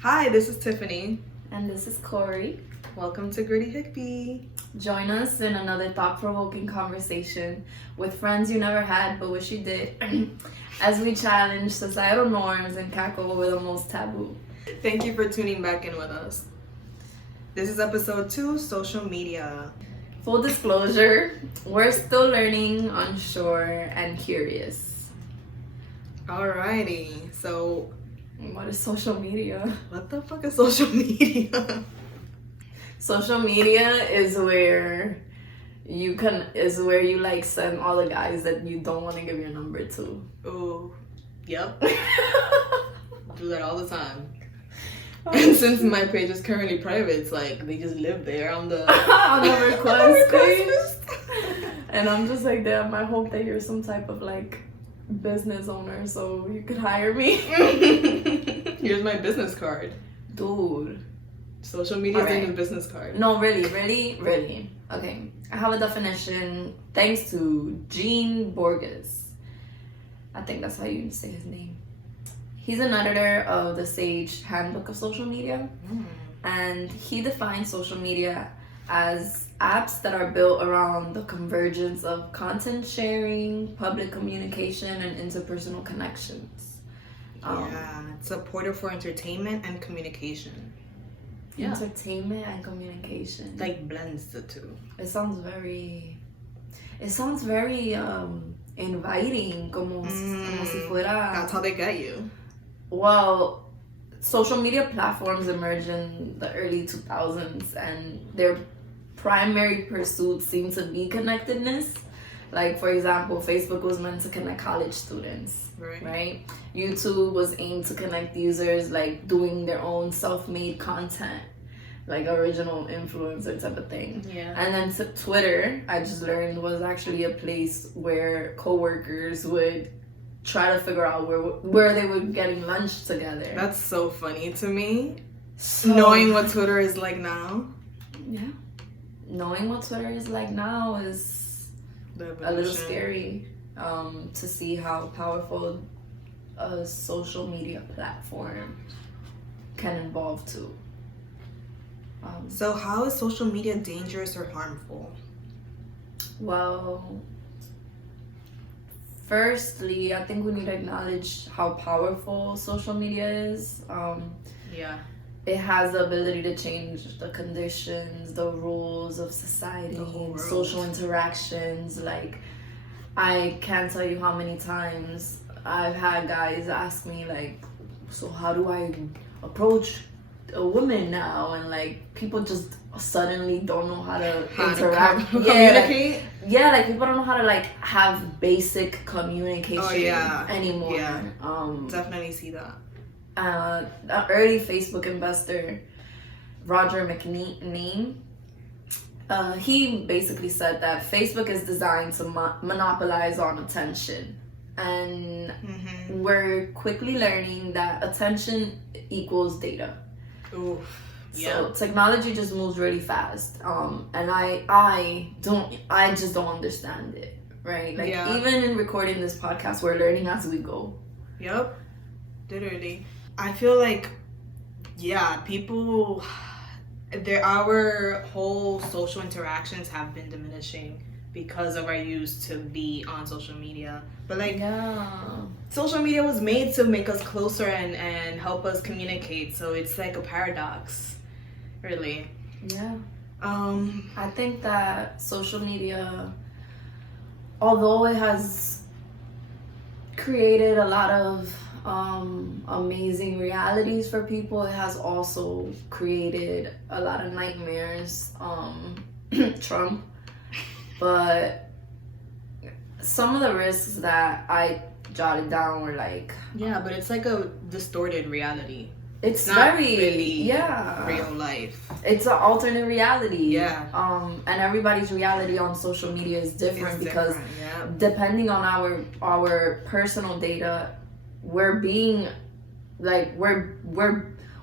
Hi, this is Tiffany. And this is Corey. Welcome to Gritty Hippie. Join us in another thought-provoking conversation with friends you never had but wish you did as we challenge societal norms and cackle over the most taboo. Thank you for tuning back in with us. This is episode 2, social media. Full disclosure, we're still learning, unsure, and curious. Alrighty, so what is social media? what the fuck is social media? Social media is where you like send all the guys that you don't want to give your number to. Oh, yep. Do that all the time. And since my page is currently private, it's like they just live there on the on the request page. And I'm just like, damn, I hope that you're some type of like business owner so you could hire me. Here's my business card. Dude. Social media is Alright. like a business card. No, really. Okay. I have a definition thanks to Gene Borges. I think that's how you say his name. He's an editor of the Sage Handbook of Social Media. And he defines social media as apps that are built around the convergence of content sharing, public communication, and interpersonal connections. It's a portal for entertainment and communication. Yeah. Entertainment and communication. Like blends the two. It sounds very inviting, como si fuera. That's how they get you. Well, social media platforms emerged in the early 2000s, and their primary pursuits seem to be connectedness. Like, for example, Facebook was meant to connect college students, right? YouTube was aimed to connect users, like, doing their own self-made content, like original influencer type of thing. Yeah. And then Twitter, I just learned, was actually a place where coworkers would try to figure out where they were getting lunch together. That's so funny to me. Knowing what Twitter is like now. Yeah. Knowing what Twitter is like now is a little scary, to see how powerful a social media platform can evolve to. So how is social media dangerous or harmful? Well, firstly, I think we need to acknowledge how powerful social media is. It has the ability to change the conditions, the rules of society, social interactions. Like, I can't tell you how many times I've had guys ask me, like, so how do I approach a woman now? And like, people just suddenly don't know how to interact. Communicate? Like people don't know how to like have basic communication anymore. Yeah, definitely see that. An early Facebook investor, Roger McNean, he basically said that Facebook is designed to monopolize on attention. And we're quickly learning that attention equals data. Ooh, So technology just moves really fast. And I just don't understand it, right? Like even in recording this podcast, we're learning as we go. Yep, literally. I feel like, people, our whole social interactions have been diminishing because of our use to be on social media. But like, social media was made to make us closer and help us communicate. So it's like a paradox, really. Yeah. I think that social media, although it has created a lot of amazing realities for people, it has also created a lot of nightmares. Trump. But some of the risks that I jotted down were like... Yeah, but it's like a distorted reality. It's not very really real life. It's an alternate reality. Yeah. And everybody's reality on social media is different because depending on our personal data, we're being like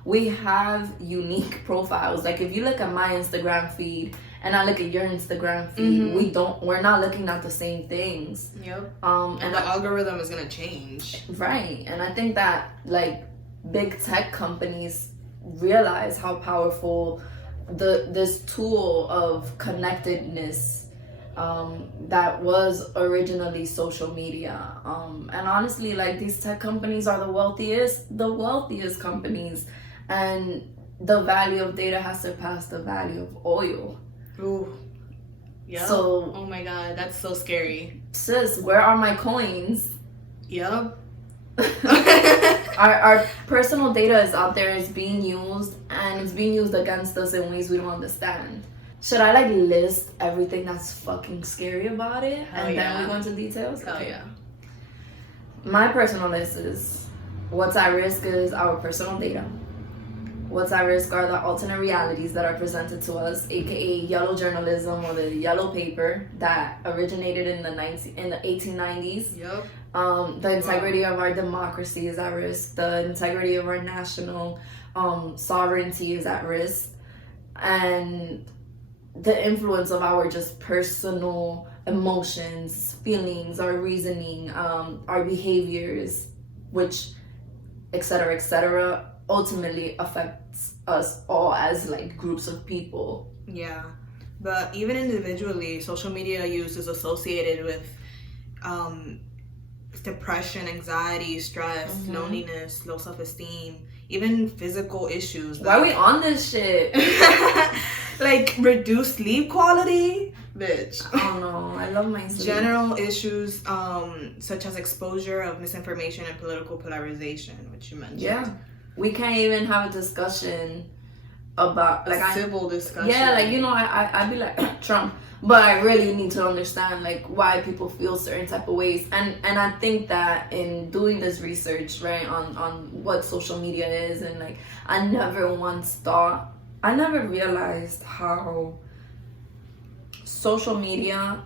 we have unique profiles. Like if you look at my Instagram feed and I look at your Instagram feed, we're not looking at the same things. Yep. And the algorithm is gonna change. Right. And I think that like big tech companies realize how powerful this tool of connectedness that was originally social media. And honestly, like these tech companies are the wealthiest companies, and the value of data has surpassed the value of oil. Ooh. Yeah. So, oh my god, that's so scary. Sis, where are my coins? Yep. Our personal data is out there, it's being used, and it's being used against us in ways we don't understand. Should I like list everything that's fucking scary about it? And then we go into details? Hell yeah. My personal list is what's at risk is our personal data. What's at risk are the alternate realities that are presented to us, aka yellow journalism or the yellow paper that originated in the 1890s. Yep. The integrity of our democracy is at risk. The integrity of our national sovereignty is at risk, and the influence of our just personal emotions, feelings, our reasoning, our behaviors, which, etc., ultimately affects us all as like groups of people. Yeah, but even individually, social media use is associated with depression, anxiety, stress, loneliness, low self-esteem, even physical issues. Why are we on this shit? Like reduced sleep quality, bitch. I don't know. I love my sleep. General issues such as exposure of misinformation and political polarization, which you mentioned. Yeah. We can't even have a discussion about like civil discussion. Yeah, like I'd be like Trump, but I really need to understand like why people feel certain type of ways, and I think that in doing this research, right, on what social media is, and like I never realized how social media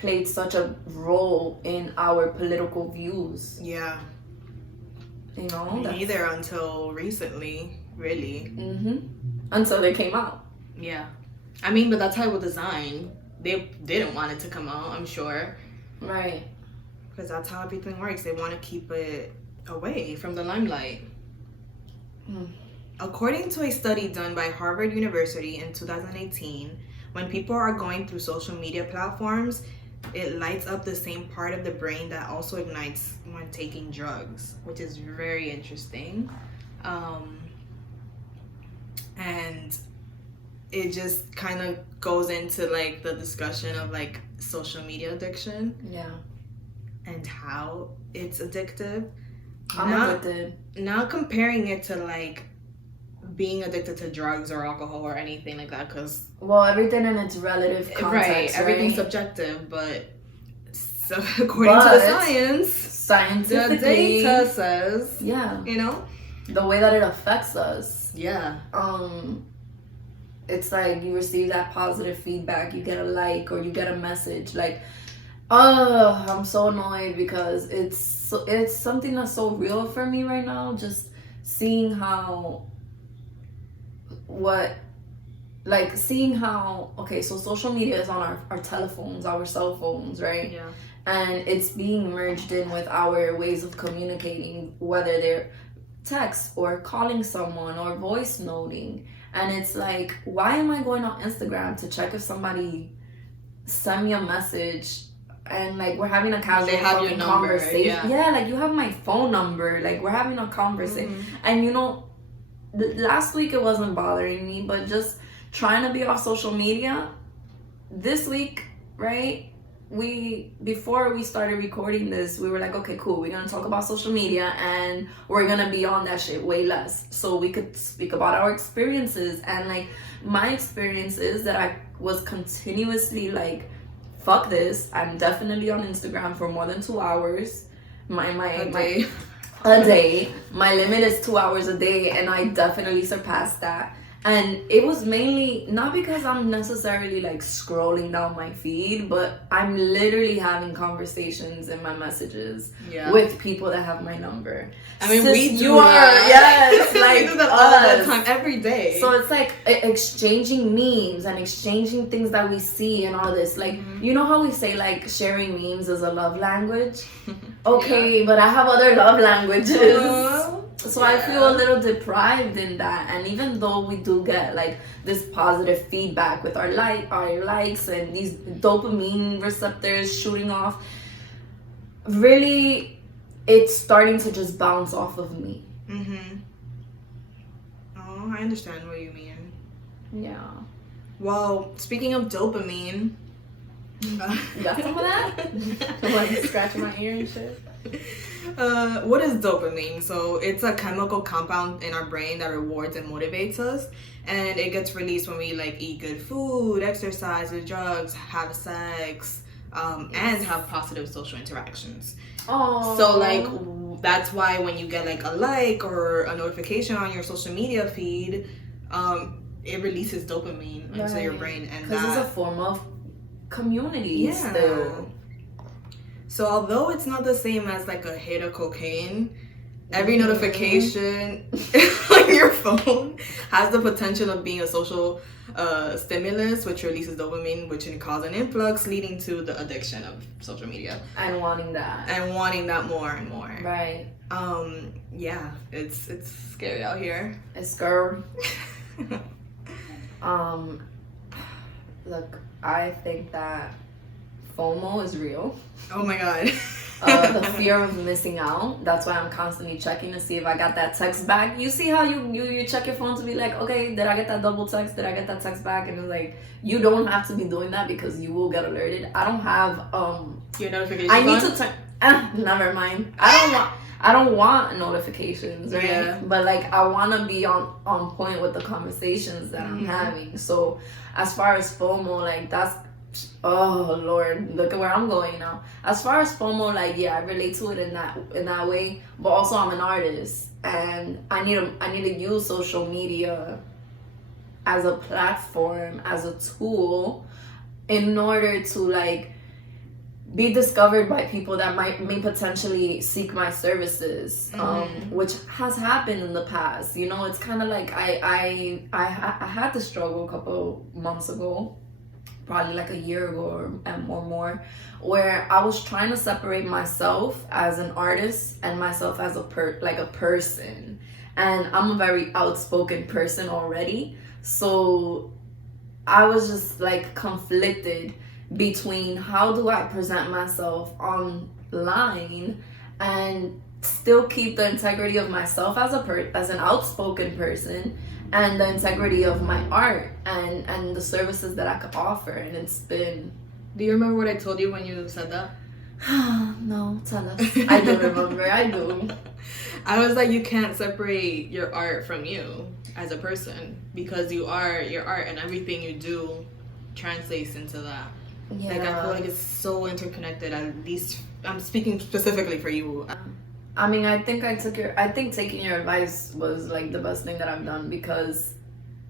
played such a role in our political views. Yeah. You know, neither until recently, really. Until they came out. Yeah, I mean, but that's how it was designed. They didn't want it to come out, I'm sure. Right. Because that's how everything works. They want to keep it away from the limelight. According to a study done by Harvard University in 2018, when people are going through social media platforms, it lights up the same part of the brain that also ignites when taking drugs, which is very interesting. And it just kind of goes into like the discussion of like social media addiction. Yeah. And how it's addictive. I'm addicted. Not comparing it to like being addicted to drugs or alcohol or anything like that, because everything in its relative context, right? Everything's subjective, but so according to the scientifically, the data says, the way that it affects us, it's like you receive that positive feedback, you get a like or you get a message, like, oh, I'm so annoyed because it's something that's so real for me right now, just seeing how so social media is on our telephones, our cell phones, right? Yeah. And it's being merged in with our ways of communicating, whether they're text or calling someone or voice noting. And it's like, why am I going on Instagram to check if somebody sent me a message and like we're having a casual fucking conversation? Yeah, like you have my phone number, like we're having a conversation. And last week it wasn't bothering me, but just trying to be off social media this week, right? Before we started recording this, we were like, okay, cool, we're gonna talk about social media and we're gonna be on that shit way less so we could speak about our experiences. And like my experience is that I was continuously like, fuck this, I'm definitely on Instagram for more than 2 hours. My a day. My limit is 2 hours a day, and I definitely surpassed that. And it was mainly not because I'm necessarily like scrolling down my feed, but I'm literally having conversations in my messages with people that have my number. I mean, we do that. Yes, like we do that all the time, every day. So it's like exchanging memes and exchanging things that we see and all this. Like, you know how we say like sharing memes is a love language? Okay, but I have other love languages. So I feel a little deprived in that, and even though we do get like this positive feedback with our likes and these dopamine receptors shooting off, really it's starting to just bounce off of me. Oh, I understand what you mean. Yeah. Well, speaking of dopamine, you got some of that? Like scratching my ear and shit. What is dopamine? So it's a chemical compound in our brain that rewards and motivates us, and it gets released when we like eat good food, exercise with drugs, have sex, and have positive social interactions. Oh. So like that's why when you get like a like or a notification on your social media feed, it releases dopamine into your brain, and because it's a form of community still. So although it's not the same as like a hit of cocaine, every notification on your phone has the potential of being a social stimulus, which releases dopamine, which can cause an influx, leading to the addiction of social media. And wanting that. And wanting that more and more. Right. Yeah, it's scary out here. It's scary. Look, I think that FOMO is real. Oh my god. The fear of missing out. That's why I'm constantly checking to see if I got that text back. You see how you check your phone to be like, okay, did I get that double text? Did I get that text back? And it's like, you don't have to be doing that because you will get alerted. I don't have your notifications. I need to turn. Never mind. I don't want notifications, right? Yeah. But like I want to be on point with the conversations that I'm having. So as far as FOMO, like that's. Oh Lord, look at where I'm going now. As far as FOMO, like I relate to it in that way. But also I'm an artist, and I need to use social media as a platform, as a tool, in order to like be discovered by people that may potentially seek my services, which has happened in the past. You know, it's kind of like I had to struggle a couple months ago. Probably like a year ago or more, where I was trying to separate myself as an artist and myself as a person. And I'm a very outspoken person already, so I was just like conflicted between how do I present myself online and still keep the integrity of myself as an outspoken person, and the integrity of my art and the services that I could offer. And it's been... Do you remember what I told you when you said that? No, tell us. I do remember. I do. I was like, you can't separate your art from you as a person, because you are your art, and everything you do translates into that. Yeah. Like I feel like it's so interconnected. At least I'm speaking specifically for you. I mean, I think taking your advice was like the best thing that I've done, because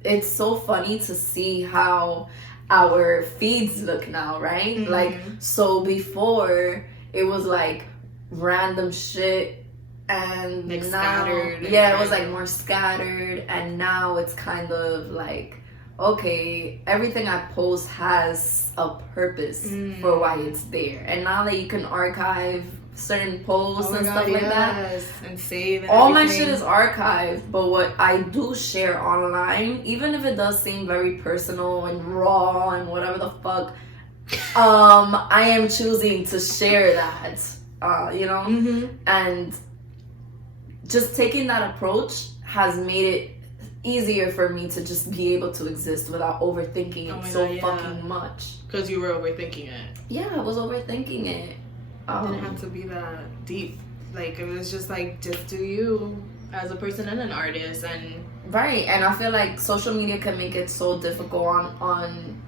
it's so funny to see how our feeds look now, right? Mm-hmm. Like, so before it was like random shit and like now, scattered. Yeah, it was like more scattered, and now it's kind of like, okay, everything I post has a purpose for why it's there. And now that you can archive certain posts and stuff like that and save and all everything. My shit is archived, but what I do share online, even if it does seem very personal and raw and whatever the fuck, I am choosing to share that, and just taking that approach has made it easier for me to just be able to exist without overthinking it fucking much. Because you were overthinking it. Yeah, I was overthinking it. It didn't have to be that deep. Like, it was just like, just do you as a person and an artist. And right. And I feel like social media can make it so difficult on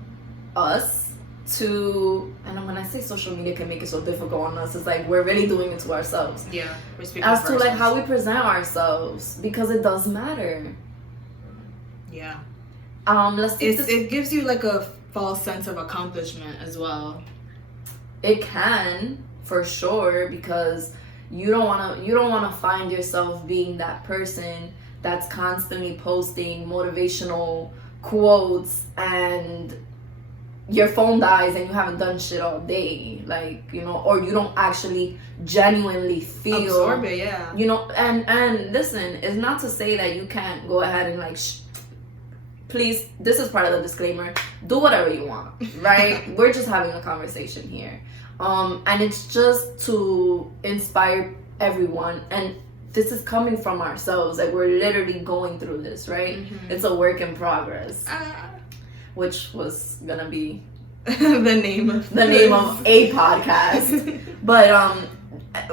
us to, and when I say social media can make it so difficult on us, it's like we're really doing it to ourselves. Yeah, we're speaking as to like how we present ourselves, because it does matter. Yeah. Let's see. It gives you like a false sense of accomplishment as well. It can, for sure, because you don't wanna find yourself being that person that's constantly posting motivational quotes and your phone dies and you haven't done shit all day, like, you know, or you don't actually genuinely feel absorb it, yeah, you know. And listen, it's not to say that you can't go ahead and like please, this is part of the disclaimer, do whatever you want, right? We're just having a conversation here, and it's just to inspire everyone, and this is coming from ourselves, like we're literally going through this, right? It's a work in progress. Which was gonna be the name of a podcast. But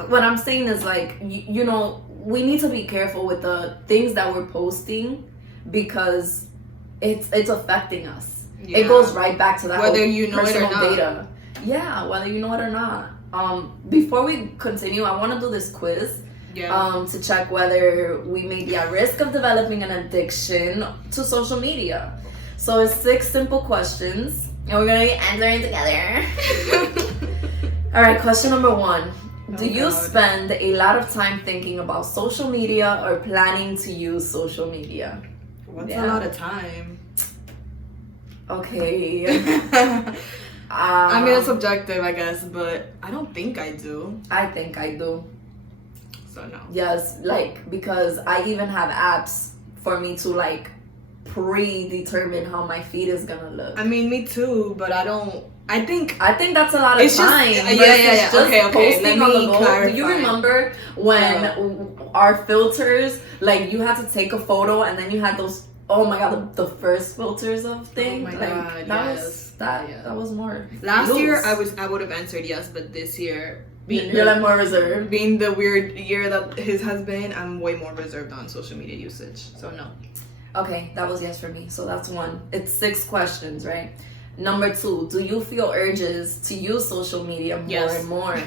what I'm saying is like, you know, we need to be careful with the things that we're posting, because it's affecting us. Yeah. It goes right back to that whether you know it or not. Data. Yeah, whether you know it or not. Before we continue, I want to do this quiz. Yeah. To check whether we may be at risk of developing an addiction to social media. So it's 6 simple questions, and we're gonna be answering together. All right, question number 1. Do you spend a lot of time thinking about social media or planning to use social media? What's a lot of time? Okay. I mean, it's subjective, I guess, but I don't think I do. I think I do. So no. Yes, like, because I even have apps for me to like predetermine how my feed is gonna look. I mean, me too, but I think that's a lot of time. Yeah. Okay. Let me clarify. Do you remember when our filters, like, you had to take a photo and then you had those? Oh my god, the first filters of things. Oh my god, that was more. Last year, I would have answered yes, but this year, you're like more reserved. Being the weird year that his has been, I'm way more reserved on social media usage. So no. Okay, that was yes for me. So that's 1. It's 6 questions, right? Number 2, do you feel urges to use social media more and more?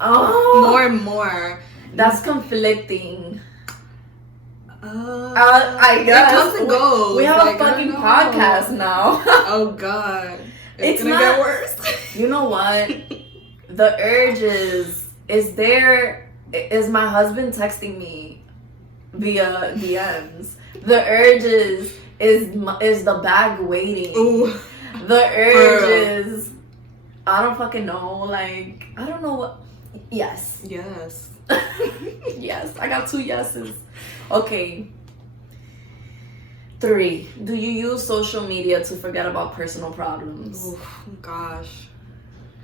More and more. That's conflicting. I guess. It comes and goes. We have a fucking podcast now. Oh god. It's gonna get worse. You know what? The urges is my husband texting me via DMs. The urges is the bag waiting. Ooh. The urges, I don't fucking know. Like, I don't know what. Yes. Yes. Yes. I got 2 yeses. Okay. 3. Do you use social media to forget about personal problems? Oh gosh.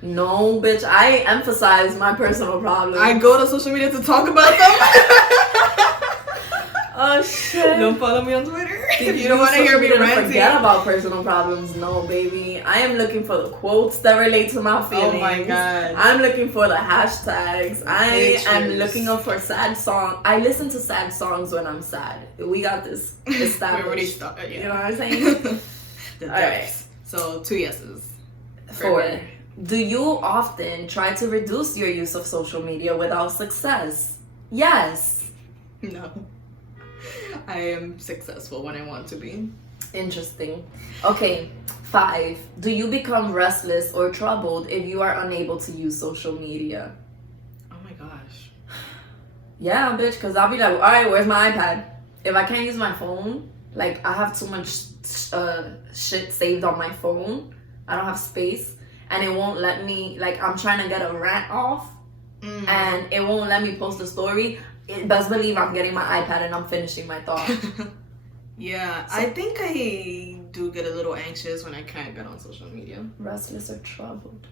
No, bitch. I emphasize my personal problems. I go to social media to talk about them. Oh shit! Don't follow me on Twitter if you don't want to hear me ranting. Forget about personal problems. No, baby. I am looking for the quotes that relate to my feelings. Oh my god! I'm looking for the hashtags. I am looking up for sad songs. I listen to sad songs when I'm sad. We got this established. We already started. Yeah. You know what I'm saying? All right. So 2 yeses. 4. Do you often try to reduce your use of social media without success? Yes. No. I am successful when I want to be. Interesting. Okay, 5. Do you become restless or troubled if you are unable to use social media? Oh my gosh. Yeah, bitch, because I'll be like, all right, where's my iPad? If I can't use my phone, like, I have too much shit saved on my phone. I don't have space. And it won't let me, like, I'm trying to get a rant off. And it won't let me post a story. Best believe I'm getting my iPad and I'm finishing my thought. Yeah, so, I think I do get a little anxious when I can't get on social media. Restless or troubled.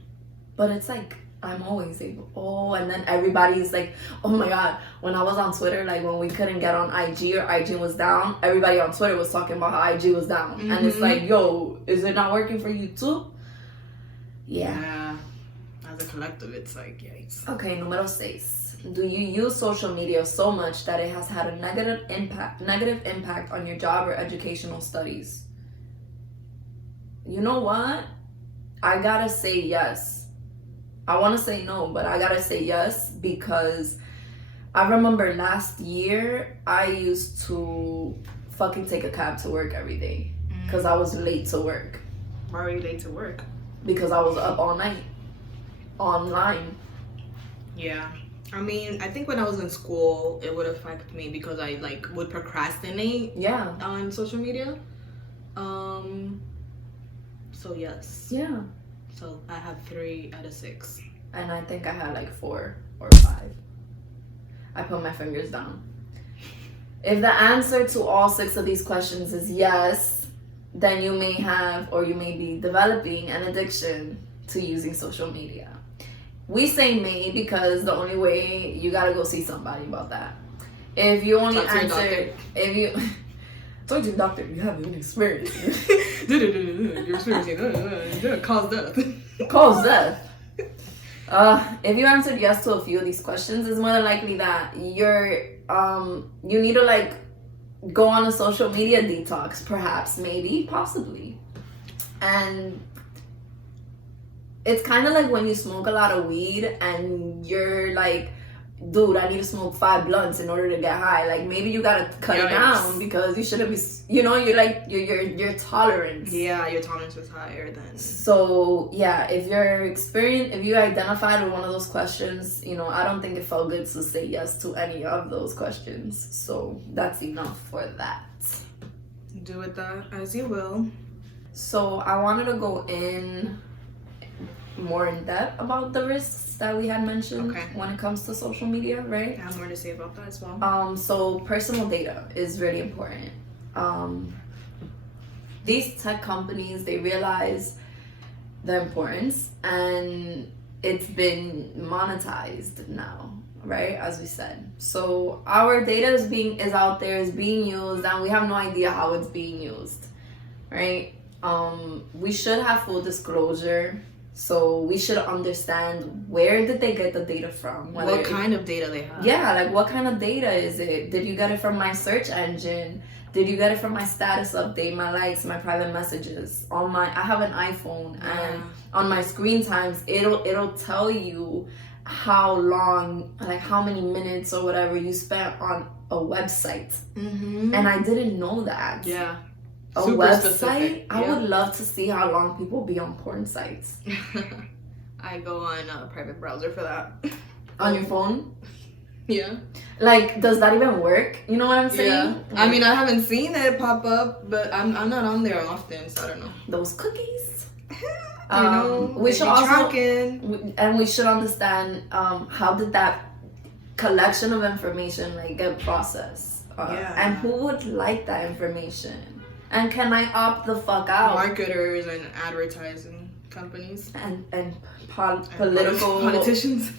But it's like, I'm always able. Oh, and then everybody's like, oh my god. When I was on Twitter, like when we couldn't get on IG or IG was down, everybody on Twitter was talking about how IG was down. And it's like, yo, is it not working for you too? Yeah. As a collective, it's like, yikes. Okay, numero 6. Do you use social media so much that it has had a negative impact on your job or educational studies? You know what? I gotta say yes. I want to say no, but I gotta say yes because I remember last year I used to fucking take a cab to work every day because I was late to work. Why were you late to work? Because I was up all night online. Yeah. I mean, I think when I was in school, it would affect me because I like would procrastinate. Yeah. On social media. So yes. Yeah. So I have 3 out of 6. And I think I had like 4 or 5. I put my fingers down. If the answer to all 6 of these questions is yes, then you may have or you may be developing an addiction to using social media. We say may because the only way you gotta go see somebody about that. If you only answer, if you talk to your doctor, you have an experience. You're experiencing cause death. Cause death. If you answered yes to a few of these questions, it's more than likely that you need to like go on a social media detox, perhaps, maybe, possibly. And it's kind of like when you smoke a lot of weed and you're like, dude, I need to smoke 5 blunts in order to get high. Like maybe you gotta cut it down because you shouldn't be, you're like your tolerance. Yeah, your tolerance is higher than. So yeah, if you identified with one of those questions, I don't think it felt good to say yes to any of those questions. So that's enough for that. Do with that as you will. So I wanted to go in more in depth about the risks that we had mentioned when it comes to social media, right? I have more to say about that as well. So personal data is really important. These tech companies, they realize the importance and it's been monetized now, right? As we said. So our data is out there, is being used, and we have no idea how it's being used, right? We should have full disclosure. So we should understand where did they get the data from? What kind of data they have? Yeah, like what kind of data is it? Did you get it from my search engine? Did you get it from my status update, my likes, my private messages? I have an iPhone, and on my screen times, it'll tell you how long, like how many minutes or whatever you spent on a website. And I didn't know that. Yeah. A super website? specific. I would love to see how long people be on porn sites. I go on a private browser for that. On your phone? Yeah. Like, does that even work? You know what I'm saying? Yeah. I mean, I haven't seen it pop up, but I'm not on there often, so I don't know. Those cookies. We should also tracking. And we should understand how did that collection of information like get processed, and who would like that information. And can I opt the fuck out? Marketers and advertising companies. And political... Politicians.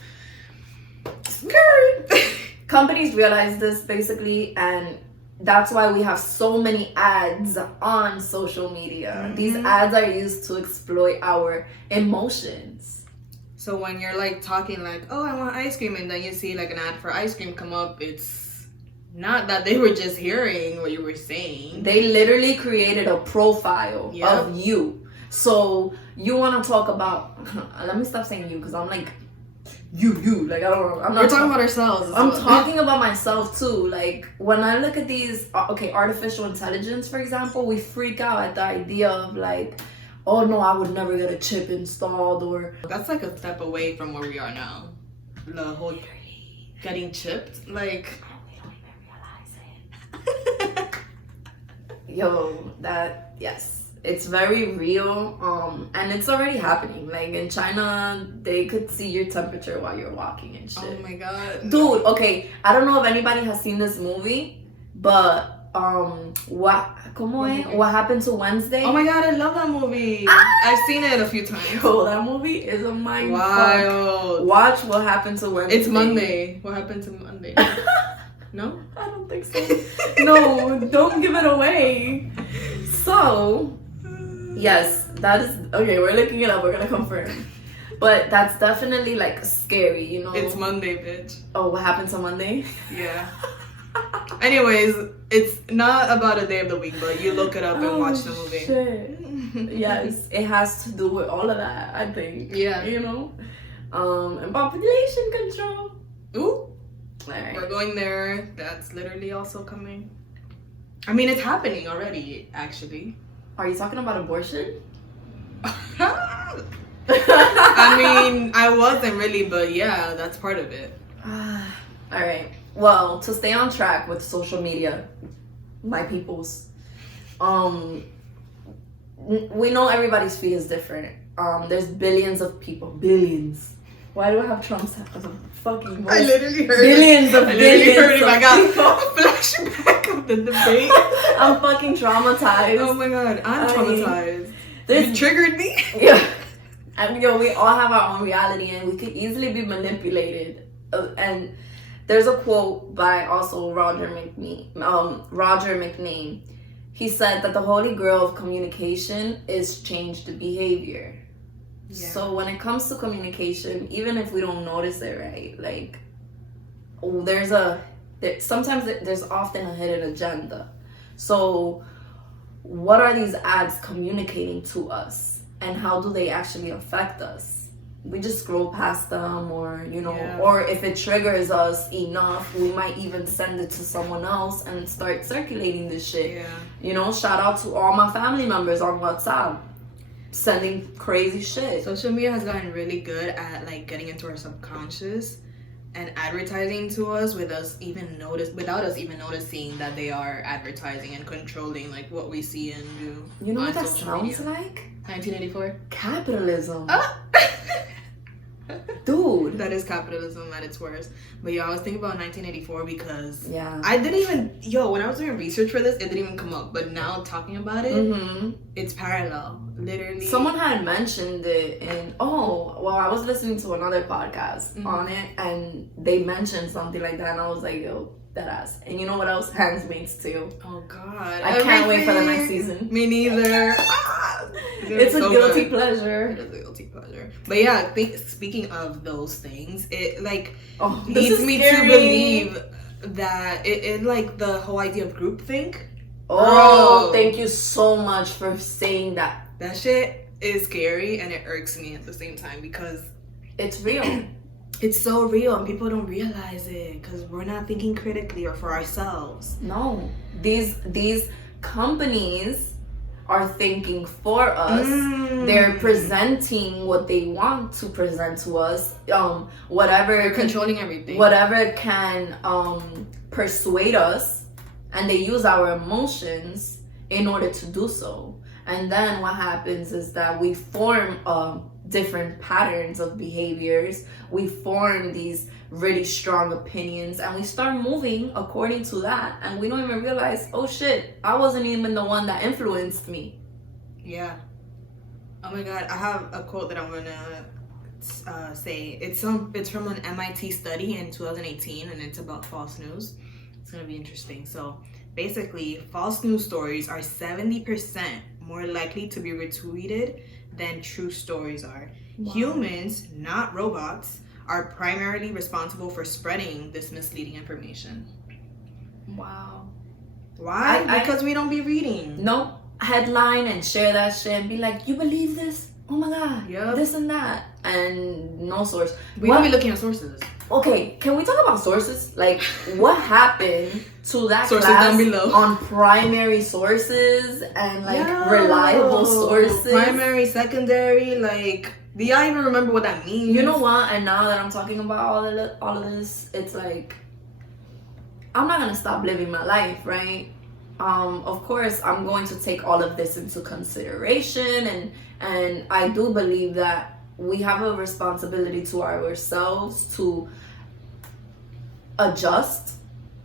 Companies realize this, basically, and that's why we have so many ads on social media. These ads are used to exploit our emotions. So when you're, like, talking like, oh, I want ice cream, and then you see, like, an ad for ice cream come up, it's not that they were just hearing what you were saying. They literally created a profile of you. So you want to talk about... Let me stop saying you, because I'm like... You. Like, I don't know. I'm not... We're talking about ourselves. I'm talking about myself, too. Like, when I look at these... artificial intelligence, for example, we freak out at the idea of, like... Oh, no, I would never get a chip installed, or... That's, like, a step away from where we are now. The whole... Getting chipped. Like... Yo, yes, it's very real, and it's already happening. Like in China, they could see your temperature while you're walking and shit. Oh my god, dude. Okay, I don't know if anybody has seen this movie, but what happened to Wednesday? Oh my god, I love that movie. I've seen it a few times. Yo, that movie is a mind wild. Fuck. Watch What Happened to Wednesday. It's Monday. What happened to Monday? No? I don't think so. No, don't give it away. So, yes, that is... Okay, we're looking it up. We're going to confirm. But that's definitely, like, scary, you know? It's Monday, bitch. Oh, what happened to Monday? Yeah. Anyways, it's not about a day of the week, but you look it up and watch the movie. Shit. Yes, it has to do with all of that, I think. Yeah. You know? And population control. Ooh. Right. We're going there. That's literally also coming. I mean, it's happening already, actually. Are you talking about abortion? I mean, I wasn't really, but yeah, that's part of it. All right. Well, to stay on track with social media, my peoples, we know everybody's feed is different. There's billions of people. Billions. Why do I have Trump's fucking voice? I literally heard billions it. of billions. I got a flashback of the debate. I'm fucking traumatized. Oh my god, I'm traumatized. You triggered me. Yeah. And we all have our own reality, and we could easily be manipulated. And there's a quote by also Roger McName. He said that the holy grail of communication is changed behavior. Yeah. So when it comes to communication, even if we don't notice it, right? Like, sometimes there's often a hidden agenda. So what are these ads communicating to us, and how do they actually affect us? We just scroll past them, or or if it triggers us enough, we might even send it to someone else and start circulating this shit. Shout out to all my family members on WhatsApp sending crazy shit. Social media has gotten really good at like getting into our subconscious and advertising to us without us even noticing that they are advertising and controlling like what we see and do. You know what that sounds like? 1984. Capitalism. Dude, that is capitalism at its worst. But I was thinking about 1984 because I didn't even when I was doing research for this, it didn't even come up. But now talking about it, it's parallel. Literally, someone had mentioned it in I was listening to another podcast on it, and they mentioned something like that, and I was like, yo, that ass. And you know what else? Handmaid's Tale. Oh god, I can't wait for the next season. Me neither. It's a guilty pleasure. It is a guilty pleasure. But yeah, speaking of those things, it like leads me scary. to believe that it like the whole idea of groupthink. Oh, thank you so much for saying that. That shit is scary, and it irks me at the same time because it's real. It's so real, and people don't realize it because we're not thinking critically or for ourselves. No, these companies are thinking for us. They're presenting what they want to present to us. They're controlling everything. Whatever can persuade us, and they use our emotions in order to do so. And then what happens is that we form different patterns of behaviors. We form these really strong opinions, and we start moving according to that, and we don't even realize, oh shit, I wasn't even the one that influenced me. Yeah. Oh my god, I have a quote that I'm gonna say. It's from an MIT study in 2018, and it's about false news. It's gonna be interesting. So basically, false news stories are 70% more likely to be retweeted than true stories are. Wow. Humans, not robots, are primarily responsible for spreading this misleading information. Wow. Why? Because we don't be reading. No. Headline and share that shit and be like, you believe this? Oh my god. Yep. This and that. And no source. We don't be looking at sources. Okay, can we talk about sources? Like, what happened to that sources class down below on primary sources and reliable sources? Primary, secondary, like, do y'all even remember what that means? You know what? And now that I'm talking about all of this, it's like, I'm not gonna stop living my life, right? Of course, I'm going to take all of this into consideration, and I do believe that we have a responsibility to ourselves to adjust,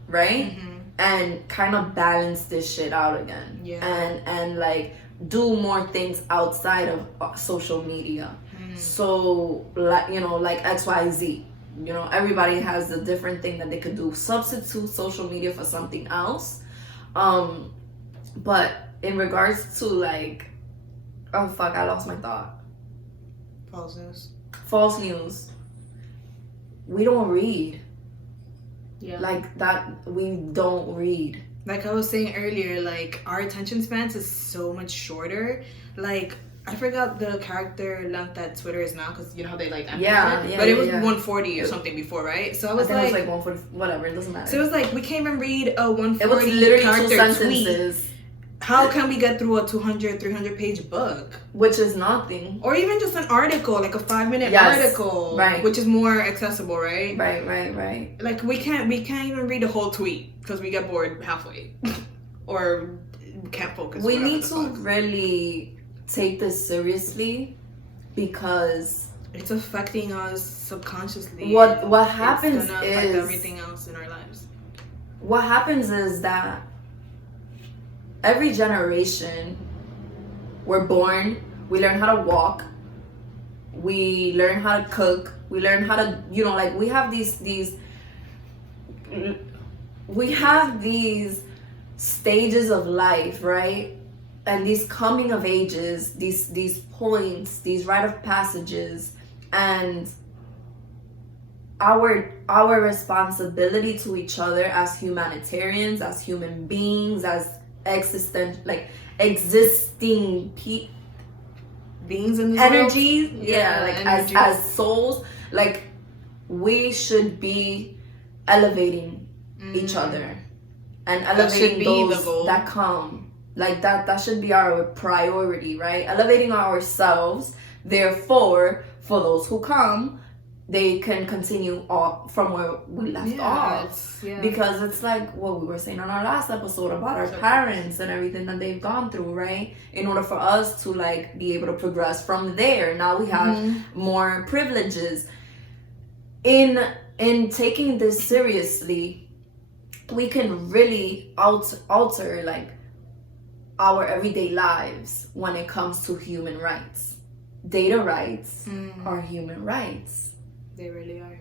right? And kind of balance this shit out again. Yeah. And like do more things outside of social media. So like XYZ. Everybody has a different thing that they could do. Substitute social media for something else. But in regards to like, oh fuck, I lost my thought. False news. We don't read. Yeah. Like that, we don't read. Like I was saying earlier, like our attention spans is so much shorter. Like I forgot the character length that Twitter is now, because you know how they like but it was 140 or something before, right? So I was like, it was like 140, whatever, it doesn't matter. So it was like we can't even read a 140 character tweet. How can we get through a 200, 300 page book? Which is nothing. Or even just an article, like a 5-minute article, right? Which is more accessible, right? Right. Like we can't even read a whole tweet because we get bored halfway, or can't focus. We need to really take this seriously because it's affecting us subconsciously. What happens is affect everything else in our lives. What happens is that every generation, we're born, we learn how to walk, we learn how to cook, we learn how to, like we have these stages of life, right? And these coming of ages, these points, these rite of passages, and our responsibility to each other as humanitarians, as human beings, as existing beings in this energies, world. As souls, like we should be elevating each other and elevating those that come. Like that should be our priority, right? Elevating ourselves, therefore, for those who come, they can continue from where we left off. Because it's like what we were saying on our last episode about our parents and everything that they've gone through, right? In order for us to like be able to progress from there. Now we have more privileges. In taking this seriously, we can really alter like our everyday lives when it comes to human rights. Data rights are human rights. They really are.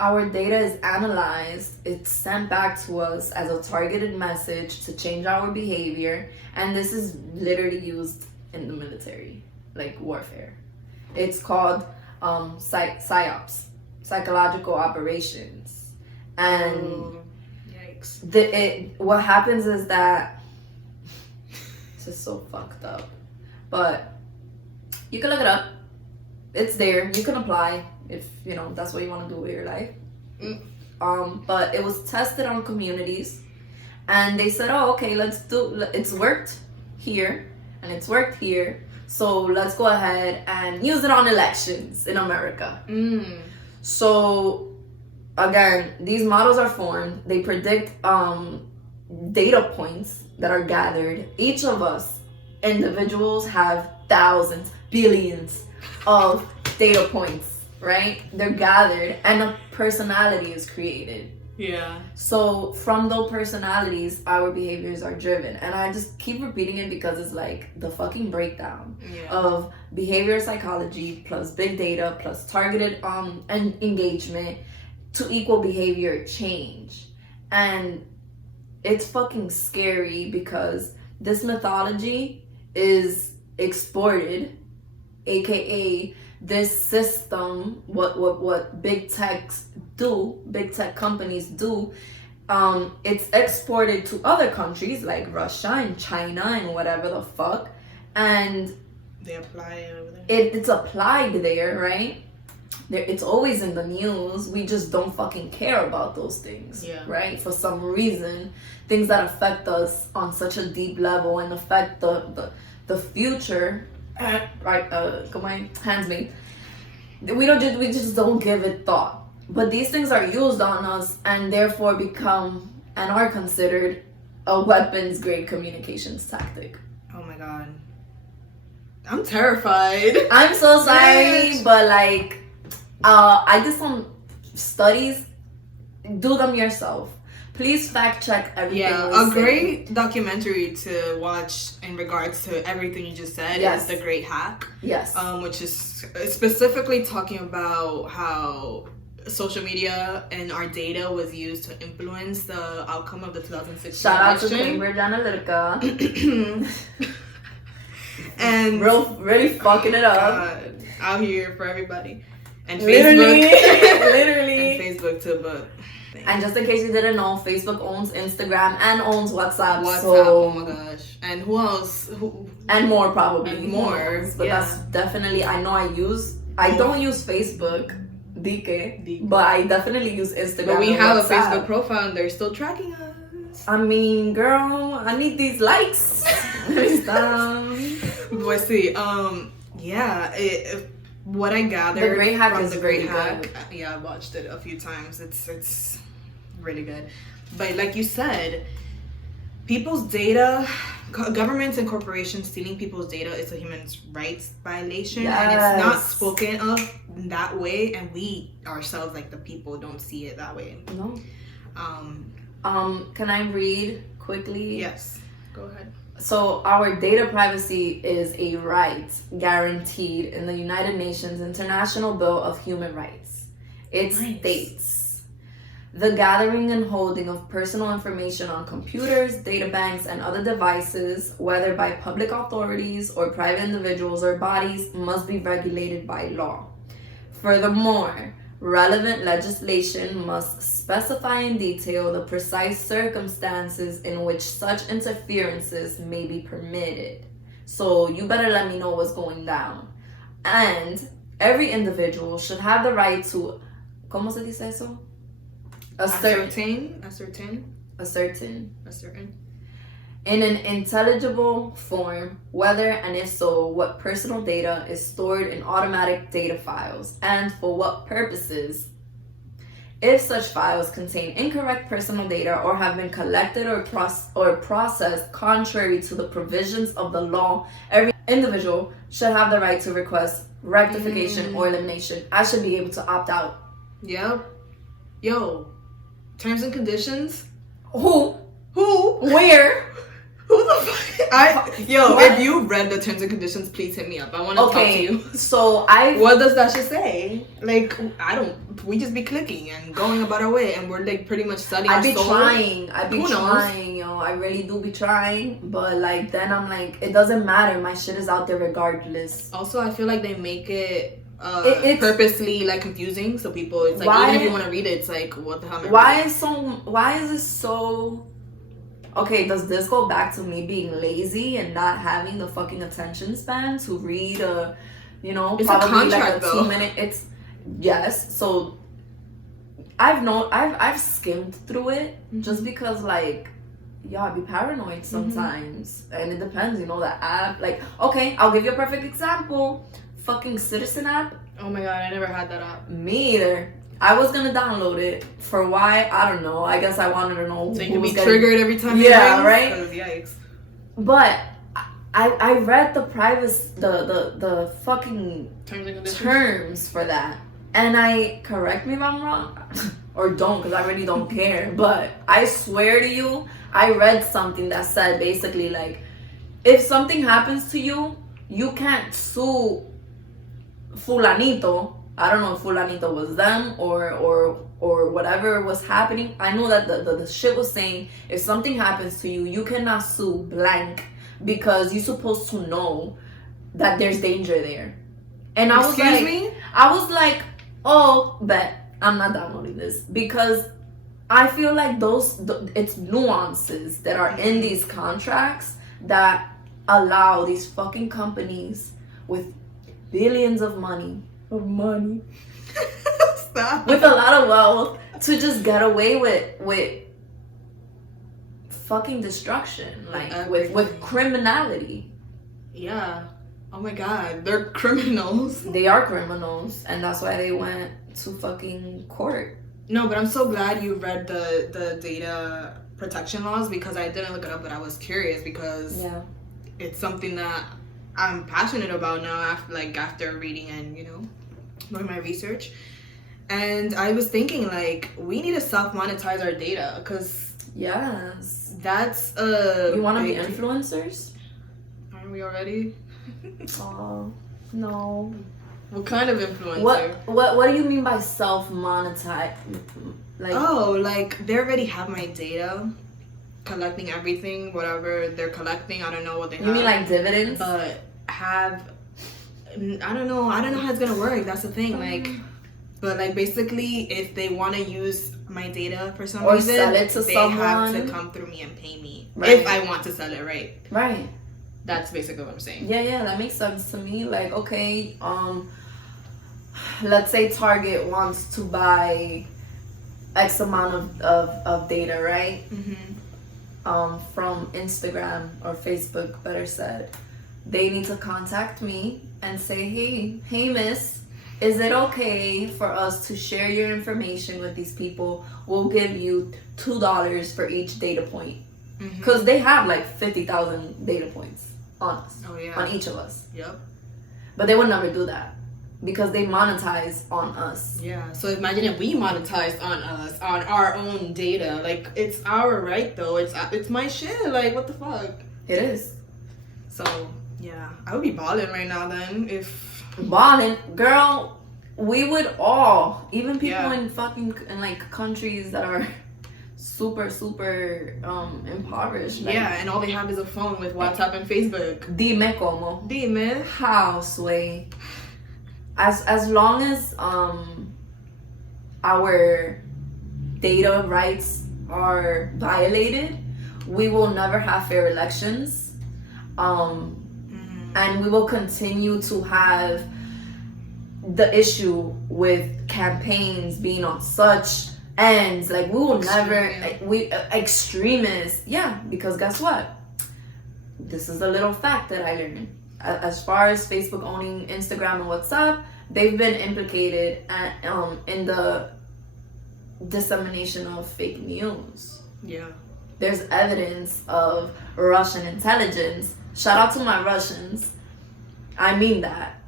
Our data is analyzed, it's sent back to us as a targeted message to change our behavior, and this is literally used in the military, like warfare. It's called PSYOPs, psychological operations. And yikes. What happens is that it's just so fucked up. But you can look it up. It's there. You can apply if that's what you want to do with your life. But it was tested on communities, and they said, "Oh, okay, it's worked here and it's worked here, so let's go ahead and use it on elections in America." So again, these models are formed. They predict data points that are gathered. Each of us individuals have thousands, billions of data points, right? They're gathered and a personality is created. Yeah. So from those personalities, our behaviors are driven. And I just keep repeating it because it's like the fucking breakdown of behavioral psychology plus big data plus targeted and engagement to equal behavior change. And it's fucking scary because this methodology is exported, aka this system, what big tech companies do, it's exported to other countries like Russia and China and whatever the fuck, and they apply it over there. It's applied there, right? It's always in the news. We just don't fucking care about those things, right? For some reason, things that affect us on such a deep level and affect the future. Right, come on, hands me. We just don't give it thought. But these things are used on us and therefore become and are considered a weapons-grade communications tactic. Oh my god, I'm terrified. I'm so sorry, but like, I did some studies. Do them yourself. Please fact check everything. Yeah, a great documentary to watch in regards to everything you just said is The Great Hack. Yes. Which is specifically talking about how social media and our data was used to influence the outcome of the 2016 Shout election. out to Cambridge Analytica. And really fucking it up. God, out here for everybody. And literally, Facebook. literally. And Facebook too, but And just in case you didn't know, Facebook owns Instagram and owns WhatsApp. Oh my gosh. And who else? And more probably. And more. But that's definitely, I don't use Facebook, but I definitely use Instagram. But we have a Facebook profile and they're still tracking us. I mean, girl, I need these likes. Let's see. What I gathered the Great Hack from is the Great really Hack. good. Yeah, I watched it a few times. It's really good. But like you said, people's data, governments and corporations stealing people's data is a human rights violation, and it's not spoken of that way, and we ourselves, like the people, don't see it that way. No. Can I read quickly? Yes. Go ahead. So our data privacy is a right guaranteed in the United Nations International Bill of Human Rights. It states, the gathering and holding of personal information on computers, data banks, and other devices, whether by public authorities or private individuals or bodies, must be regulated by law. Furthermore, relevant legislation must specify in detail the precise circumstances in which such interferences may be permitted. So you better let me know what's going down. And every individual should have the right to, ¿cómo se dice eso? Ascertain. In an intelligible form, whether and if so, what personal data is stored in automatic data files and for what purposes. If such files contain incorrect personal data or have been collected or processed contrary to the provisions of the law, every individual should have the right to request rectification or elimination. I should be able to opt out. Yep. Yo, terms and conditions? Who? Who Where? the fuck? If you read the terms and conditions, please hit me up. I want to talk to you. So what does that shit say? Like, we just be clicking and going about our way, and we're like pretty much studying. I be trying, yo. I really do be trying, but like then I'm like, it doesn't matter. My shit is out there regardless. Also, I feel like they make it purposely like confusing, so people, it's like, even if you want to read it, it's like, what the hell? Why is this so? Okay, does this go back to me being lazy and not having the fucking attention span to read it's probably a contract, like a 2-minute? Yes. So I've skimmed through it just because like, I be paranoid sometimes, and it depends, the app. Like, okay, I'll give you a perfect example. Fucking Citizen app. Oh my god, I never had that app. Me either. I was gonna download it. For why? I don't know. I guess I wanted to know. So you can be triggered every time. Yeah, right. Yikes. But I read the the fucking terms and conditions terms for that, and correct me if I'm wrong, or don't, because I really don't care. But I swear to you, I read something that said basically like, if something happens to you, you can't sue fulanito. I don't know if fulanito was them or whatever was happening. I know that the shit was saying, if something happens to you, you cannot sue blank because you're supposed to know that there's danger there. And I was like, oh, but I'm not downloading this because I feel like it's nuances that are in these contracts that allow these fucking companies with billions of money Stop. with a lot of wealth to just get away with fucking destruction, like with criminality. Yeah. Oh my god, they're criminals. They are criminals, and that's why they went to fucking court. No, but I'm so glad you read the data protection laws, because I didn't look it up, but I was curious because it's something that I'm passionate about now after reading and doing my research. And I was thinking like, we need to self-monetize our data, because that's you want to be influencers? Aren't we already? Oh no. What kind of influencer? What do you mean by self-monetize? Like they already have my data, collecting everything, whatever they're collecting. I don't know what they have. You mean like dividends? But I don't know how it's gonna work. That's the thing. Like, But like basically, if they want to use my data for some or reason, sell it to they someone, have to come through me and pay me right. if I want to sell it, right? Right. That's basically what I'm saying. Yeah, that makes sense to me. Like, okay, let's say Target wants to buy X amount of data, right? From Instagram or Facebook, better said. They need to contact me and say, hey miss, is it okay for us to share your information with these people? We'll give you $2 for each data point. Because they have like 50,000 data points on us. Oh, yeah. On each of us. Yep. But they would never do that because they monetize on us. Yeah. So imagine if we monetized on us, on our own data. Like, it's our right, though. It's my shit. Like, what the fuck? It is. So, yeah. I would be balling right now then if... Balling? Girl, we would all, even people in like countries that are super impoverished. Like, yeah, and all they have is a phone with WhatsApp and Facebook. Dime como. Dime. How, Sway? As long as our data rights are violated, we will never have fair elections. And we will continue to have the issue with campaigns being on such ends. Like, we will extremists. Yeah, because guess what? This is the little fact that I learned. As far as Facebook owning Instagram and WhatsApp, they've been implicated in the dissemination of fake news. Yeah. There's evidence of Russian intelligence. Shout out to my Russians. I mean that.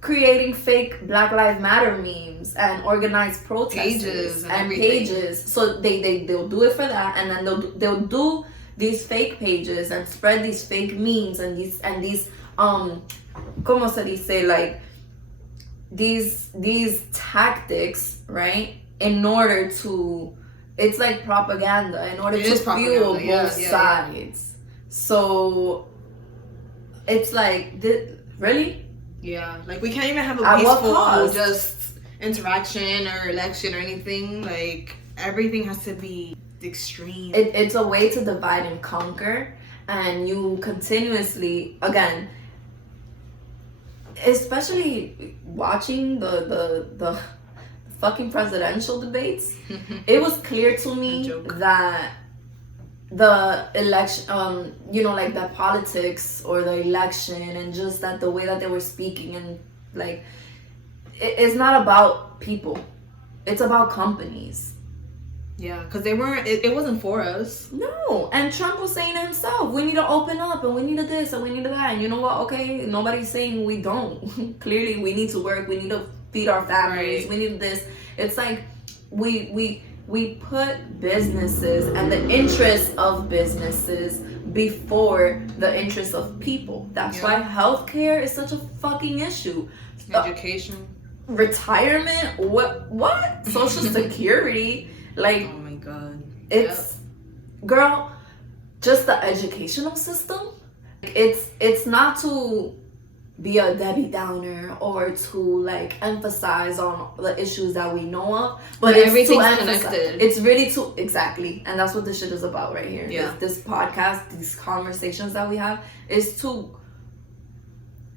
Creating fake Black Lives Matter memes and organized protests and pages. So they'll do it for that, and then they'll do these fake pages and spread these fake memes and these como se dice, like these tactics, right? In order to, it's like propaganda in order to fuel both sides. So it's like, really? Yeah, like we can't even have a peaceful just interaction or election or anything. Like, everything has to be extreme. It's a way to divide and conquer, and you continuously, again, especially watching the fucking presidential debates, it was clear to me that the election, like the politics or the election, and just that the way that they were speaking, and like, it's not about people, it's about companies. Yeah, because they weren't, it wasn't for us. No, and Trump was saying it himself, we need to open up, and we need to this, and we need to that, and you know what, okay, nobody's saying we don't. Clearly, we need to work, we need to feed our families, we need this. It's like, we put businesses and the interests of businesses before the interests of people. That's why healthcare is such a fucking issue. Education. Retirement? What? Social security? Like, oh my god. It's, girl, just the educational system. It's not to be a Debbie Downer or to like emphasize on the issues that we know of, but everything's connected. It's really to, exactly, and that's what this shit is about right here. Yeah. This podcast, these conversations that we have, is to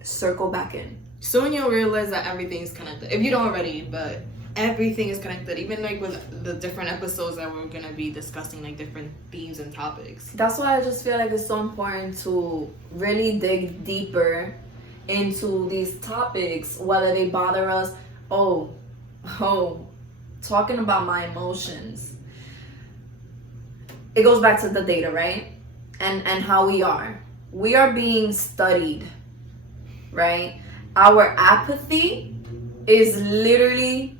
circle back in. Soon you'll realize that everything's connected. If you don't already, but everything is connected. Even like with the different episodes that we're gonna be discussing, like different themes and topics. That's why I just feel like it's so important to really dig deeper into these topics, whether they bother us. Talking about my emotions, it goes back to the data, right? And how we are being studied, right? Our apathy is literally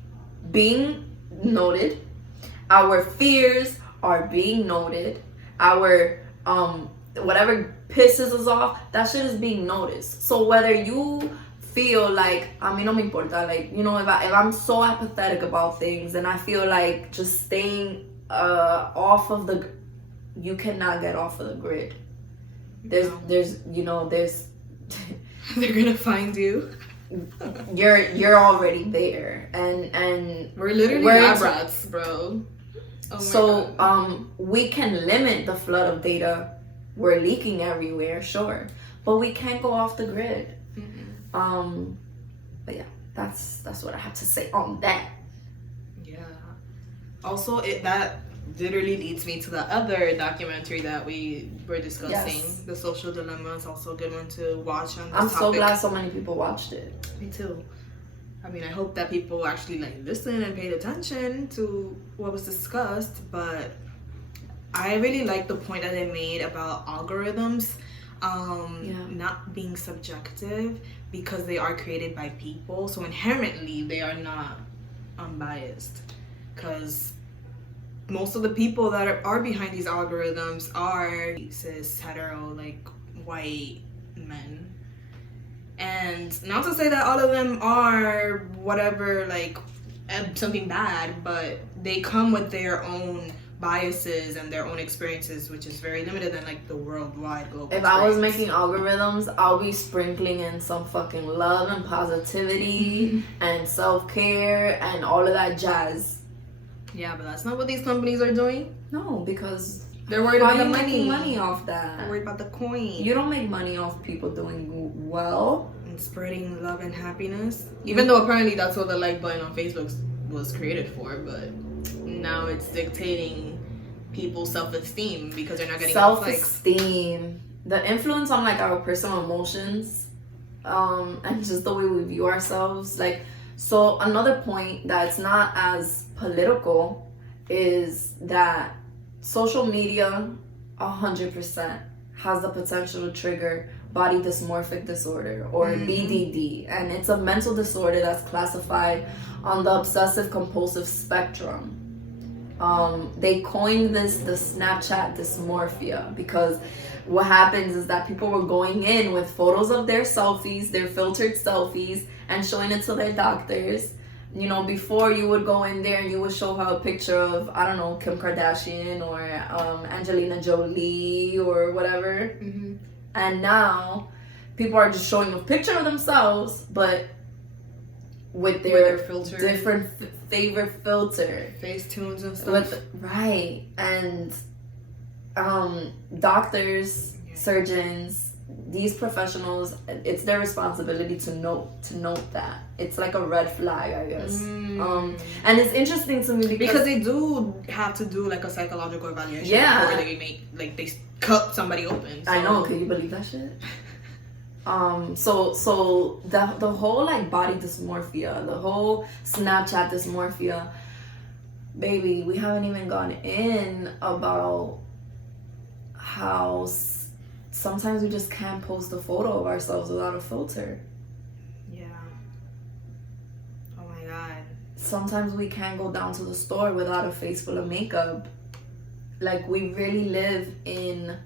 being noted, our fears are being noted, our whatever pisses us off, that shit is being noticed. So whether you feel like, a mí no me importa, like, you know, if I'm so apathetic about things and I feel like just staying off of the, you cannot get off of the grid. There's they're gonna find you. you're already there, and we're literally lab rats, bro. Oh so we can limit the flood of data. We're leaking everywhere, sure, but we can't go off the grid. But yeah, that's what I have to say on that. Yeah. Also, that literally leads me to the other documentary that we were discussing. Yes. The Social Dilemma is also a good one to watch on this topic. So glad so many people watched it. Me too. I mean, I hope that people actually like listened and paid attention to what was discussed, but I really like the point that they made about algorithms not being subjective because they are created by people, so inherently they are not unbiased, because most of the people that are behind these algorithms are cis, hetero, like white men. And not to say that all of them are whatever, like something bad, but they come with their own biases and their own experiences, which is very limited than like the worldwide global experience. I was making algorithms, I'll be sprinkling in some fucking love and positivity and self-care and all of that jazz. Yeah, but that's not what these companies are doing. No, because they're worried about the making money off that. They're worried about the coin. You don't make money off people doing well and spreading love and happiness. Even though apparently that's what the like button on Facebook was created for, but now it's dictating people's self-esteem because they're not getting self-esteem. The influence on like our personal emotions, and just the way we view ourselves. Like, so another point that's not as political is that social media 100% has the potential to trigger body dysmorphic disorder or BDD, and it's a mental disorder that's classified on the obsessive compulsive spectrum. They coined this the Snapchat dysmorphia because what happens is that people were going in with photos of their selfies, their filtered selfies, and showing it to their doctors. You know, before you would go in there and you would show her a picture of, I don't know, Kim Kardashian or Angelina Jolie or whatever. And now people are just showing a picture of themselves, but with their filter, different favorite filter, Facetunes and stuff. Right. And doctors, surgeons, these professionals, it's their responsibility to note that. It's like a red flag, I guess. And it's interesting to me because they do have to do like a psychological evaluation before they make, like, they cut somebody open. So. I know. Can you believe that shit? So the whole like body dysmorphia, the whole Snapchat dysmorphia, baby, we haven't even gone in about how sometimes we just can't post a photo of ourselves without a filter. Yeah. Oh my God. Sometimes we can't go down to the store without a face full of makeup. Like, we really live in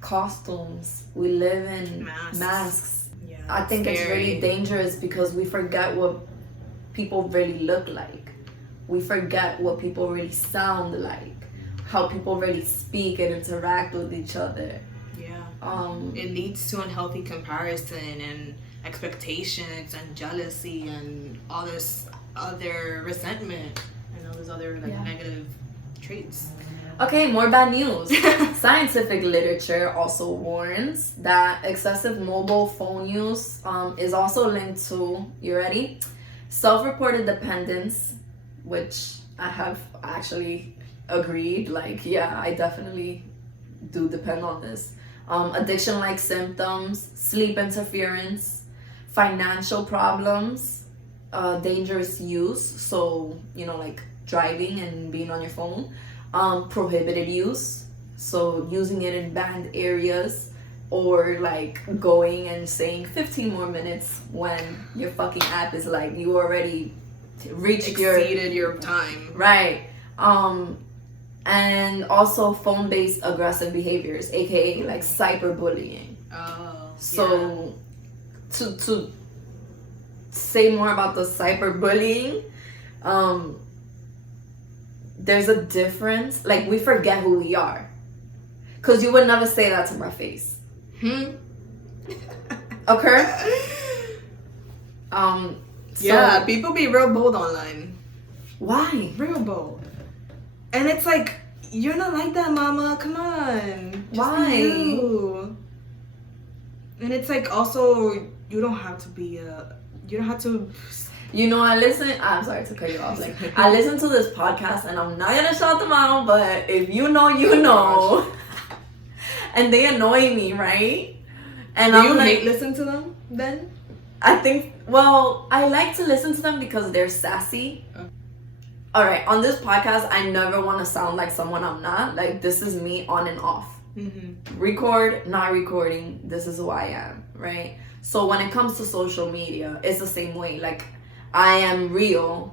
costumes. We live in masks. Yeah, I think it's really dangerous because we forget what people really look like. We forget what people really sound like. How people really speak and interact with each other. It leads to unhealthy comparison and expectations and jealousy and all this other resentment and all those other negative traits. Okay, more bad news. Scientific literature also warns that excessive mobile phone use is also linked to, you ready? Self-reported dependence, which I have actually agreed. Like, yeah, I definitely do depend on this. Addiction-like symptoms, sleep interference, financial problems, dangerous use, so, you know, like driving and being on your phone, prohibited use, so using it in banned areas, or like going and saying 15 more minutes when your fucking app is like, you already exceeded your time. Right. And also phone-based aggressive behaviors, aka like cyberbullying. Oh. So to say more about the cyberbullying, there's a difference. Like, we forget who we are, because you would never say that to my face. Okay? Yeah, people be real bold online. Why? Real bold. And it's like, you're not like that, mama. Come on. Just Why? be you. And it's like, also, you don't have to be you don't have to... You know, I'm sorry to cut you off. Like, I listen to this podcast, and I'm not gonna shout them out, but if you know, you know. And they annoy me, right? And Do you hate listen to them, then? I think, well, I like to listen to them because they're sassy. Alright, on this podcast, I never want to sound like someone I'm not. Like, this is me on and off. Mm-hmm. Record, not recording, this is who I am, right? So when it comes to social media, it's the same way. Like, I am real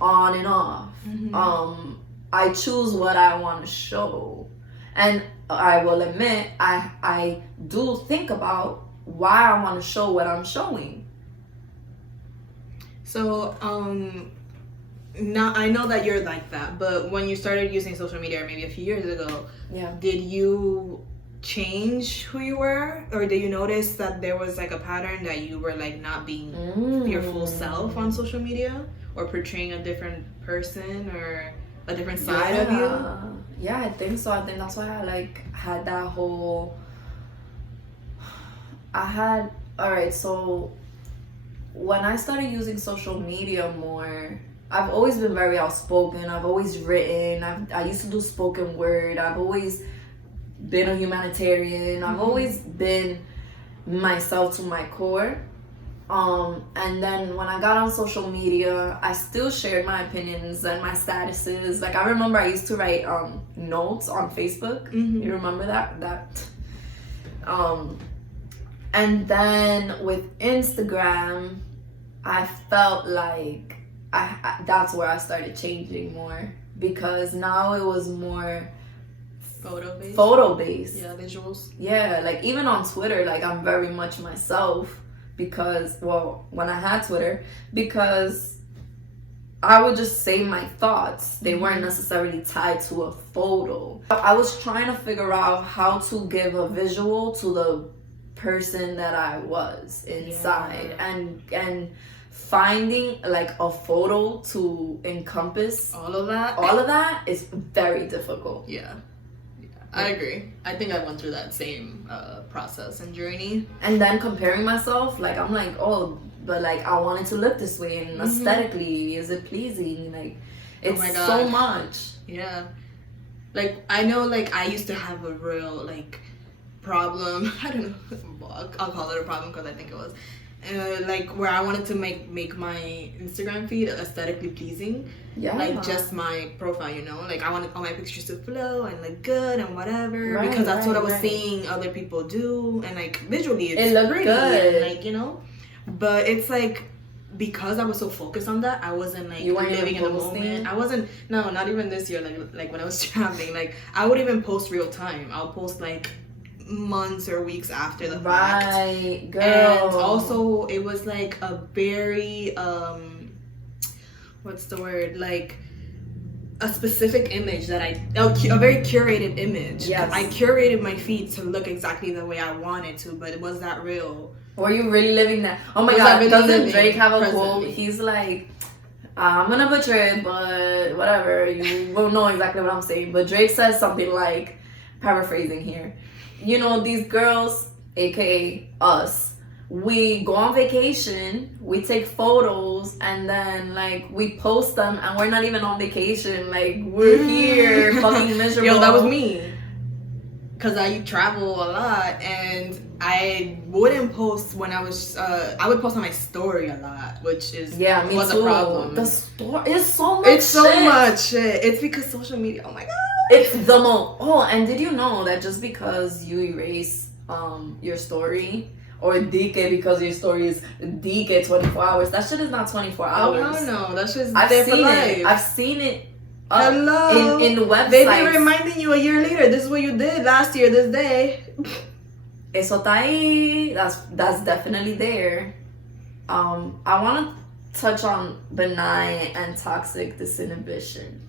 on and off. Mm-hmm. I choose what I want to show. And I will admit, I do think about why I want to show what I'm showing. So, now I know that you're like that, but when you started using social media, maybe a few years ago, did you change who you were, or did you notice that there was like a pattern that you were like not being your full self on social media, or portraying a different person or a different side of you? Yeah, I think so. I think that's why I like had that whole. Alright, so when I started using social media more, I've always been very outspoken. I've always written. I used to do spoken word. I've always been a humanitarian. I've always been myself to my core. And then when I got on social media, I still shared my opinions and my statuses. Like, I remember I used to write notes on Facebook. Mm-hmm. You remember that? And then with Instagram, I felt like that's where I started changing more, because now it was more photo based. Yeah, visuals. Yeah, like even on Twitter, like I'm very much myself, because, well, when I had Twitter, because I would just say my thoughts. They weren't necessarily tied to a photo. I was trying to figure out how to give a visual to the person that I was inside, and finding like a photo to encompass all of that is very difficult. Yeah, I agree. I think I went through that same process and journey. And then comparing myself, like I'm like, oh, but like I want it to look this way, and aesthetically, is it pleasing? Like, it's so much. Yeah, like I know, like I used to have a real like problem. I don't know. I'll call it a problem because I think it was. Like where I wanted to make my Instagram feed aesthetically pleasing. Yeah. Like just my profile, you know? Like I wanted all my pictures to flow and look good and whatever. Right, because that's what I was seeing other people do, and like visually it looked pretty good. And, like, you know? But it's like, because I was so focused on that, I wasn't like living in the moment. I wasn't, no, not even this year, like when I was traveling. Like I would even post real time. I'll post like months or weeks after the fact. Right, girl. And also it was like a very what's the word, like a specific image that a very curated image. Yes. I curated my feed to look exactly the way I wanted to, but was that real? Were you really living that? Oh my god, really doesn't Drake have a quote? He's like, I'm gonna butcher it, but whatever, you will know exactly what I'm saying. But Drake says something like, paraphrasing here, you know, these girls, aka us, we go on vacation, we take photos, and then like we post them, and we're not even on vacation. Like, we're here fucking miserable. Yo, that was me, because I travel a lot, and I wouldn't post when I was I would post on my story a lot, which is was a problem. The story is so much. It's so much shit. It's because social media. Oh my god. It's the most. Oh, and did you know that just because you erase your story, or DK because your story is DK 24 hours, that shit is not 24 hours. Oh no, that shit's there for life. I've seen it. Hello. In websites. They be reminding you a year later. This is what you did last year. This day. Eso está ahí. That's definitely there. I want to touch on benign and toxic disinhibition.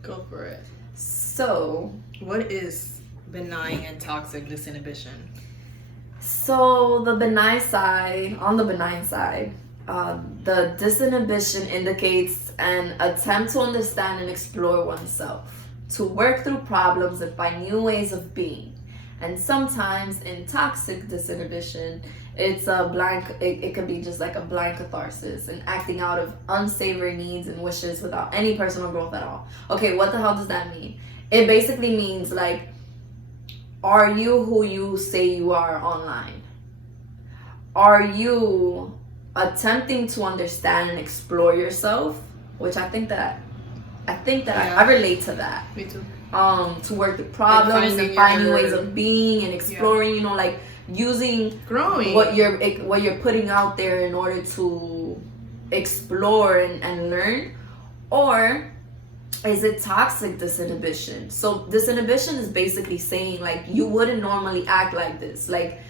Go for it. So, what is benign and toxic disinhibition? So on the benign side, The disinhibition indicates an attempt to understand and explore oneself, to work through problems and find new ways of being. And sometimes in toxic disinhibition, it's a blank, it could be just like a blank catharsis and acting out of unsavory needs and wishes without any personal growth at all. Okay, what the hell does that mean? It basically means like, are you who you say you are online? Are you attempting to understand and explore yourself? Which I think that I relate to that. Me too. To work the problems and finding ways of being and exploring, you know, like using what you're putting out there in order to explore and learn. Or is it toxic disinhibition? So disinhibition is basically saying like you wouldn't normally act like this, like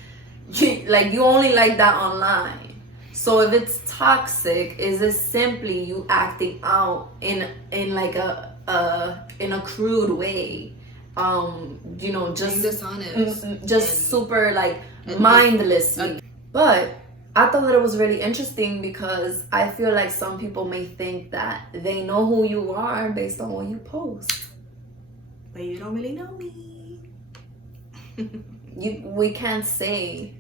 you only like that online. So if it's toxic, is it simply you acting out in like in a crude way, you know, just dishonest, just super like mindlessly. But I thought that it was really interesting because I feel like some people may think that they know who you are based on what you post. But you don't really know me. We can't say.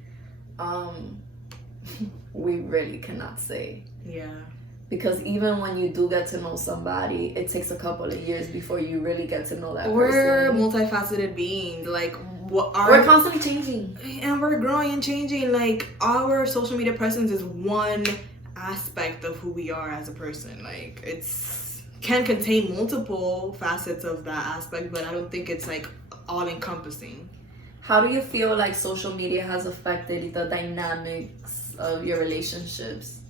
We really cannot say. Yeah. Because even when you do get to know somebody, it takes a couple of years before you really get to know that person. We're multifaceted beings. Like, we're constantly changing. And we're growing and changing. Like, our social media presence is one aspect of who we are as a person. Like, can contain multiple facets of that aspect, but I don't think it's, like, all-encompassing. How do you feel like social media has affected the dynamics of your relationships?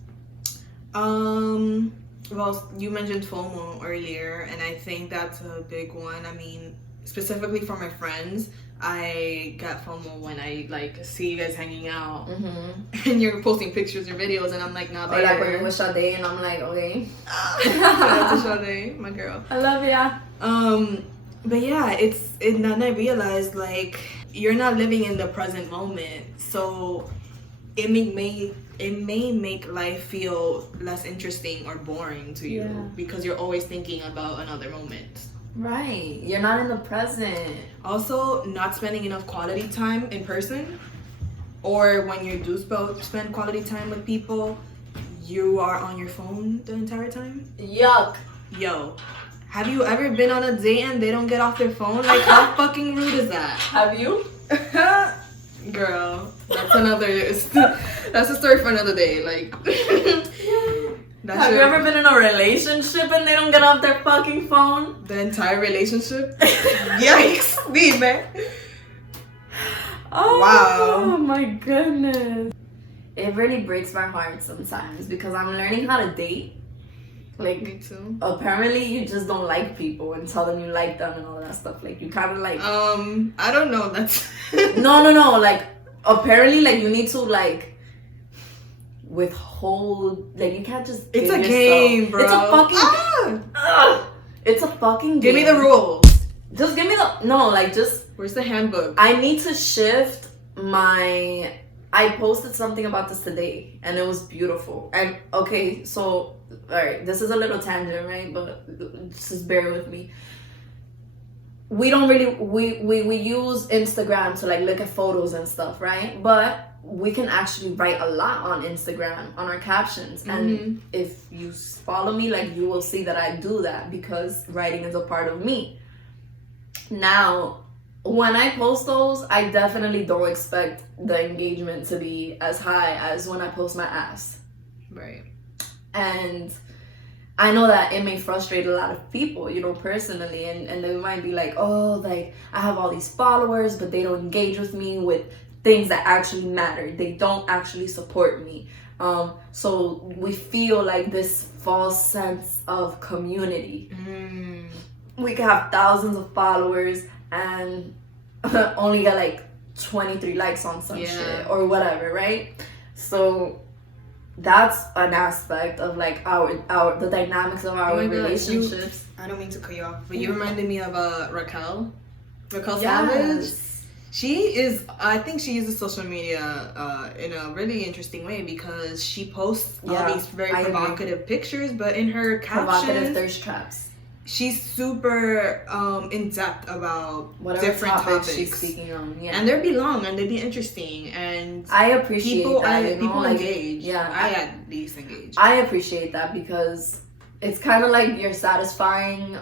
Well, you mentioned FOMO earlier, and I think that's a big one. I mean, specifically for my friends, I get FOMO when I like see you guys hanging out, and you're posting pictures or videos, and I'm like not there. Or like when you're with Sade, and I'm like, okay. Shout out to Sade, my girl. I love ya. But yeah, and then I realized like you're not living in the present moment, so it may make life feel less interesting or boring to you because you're always thinking about another moment. Right. You're not in the present. Also, not spending enough quality time in person, or when you do spend quality time with people, you are on your phone the entire time. Yuck. Yo, have you ever been on a date and they don't get off their phone? Like, how fucking rude is that? Have you? Girl, that's a story for another day. Like, have you ever been in a relationship and they don't get off their fucking phone? The entire relationship? Yikes, dime. Oh, wow. Oh my goodness. It really breaks my heart sometimes because I'm learning how to date. Like, me too. Apparently you just don't like people and tell them you like them and all that stuff. Like, you kind of like... I don't know. That's... No. Like, apparently, like, you need to, like, withhold... Like, you can't just It's a game, bro. It's a fucking... It's a fucking game. Give me the rules. Just give me the... No, like, just... Where's the handbook? I need to shift my... I posted something about this today, and it was beautiful. And, okay, so... Alright, this is a little tangent, right? But just bear with me. We don't really we use Instagram to like look at photos and stuff, right? But we can actually write a lot on Instagram on our captions. And if you follow me, like you will see that I do that because writing is a part of me. Now, when I post those, I definitely don't expect the engagement to be as high as when I post my ass. Right. And I know that it may frustrate a lot of people, you know, personally, and they might be like, oh, like, I have all these followers, but they don't engage with me with things that actually matter. They don't actually support me. So we feel like this false sense of community. We can have thousands of followers and only get like 23 likes on some shit or whatever, right? So that's an aspect of like the dynamics of our relationships. I don't mean to cut you off, but you reminded me of Raquel Savage. I think she uses social media in a really interesting way because she posts all these very provocative pictures, but in her captions, provocative thirst traps. She's super in depth about whatever different topics she's speaking on, and they be long and they be interesting, and I appreciate that. People like, engage. Yeah, I at least engage. I appreciate that because it's kind of like you're satisfying.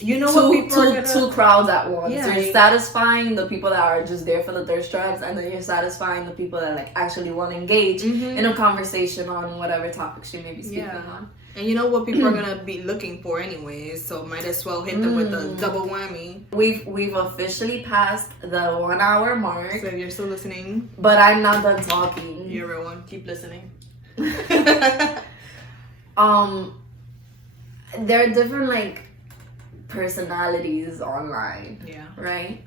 Two crowds at once. Yeah, you're satisfying the people that are just there for the thirst traps, and then you're satisfying the people that like actually want to engage in a conversation on whatever topics you may be speaking on. And you know what people are gonna be looking for anyways, so might as well hit them with a double whammy. We've officially passed the 1 hour mark. So if you're still listening, but I'm not done talking. You're everyone. Keep listening. There are different like personalities online. Yeah. Right.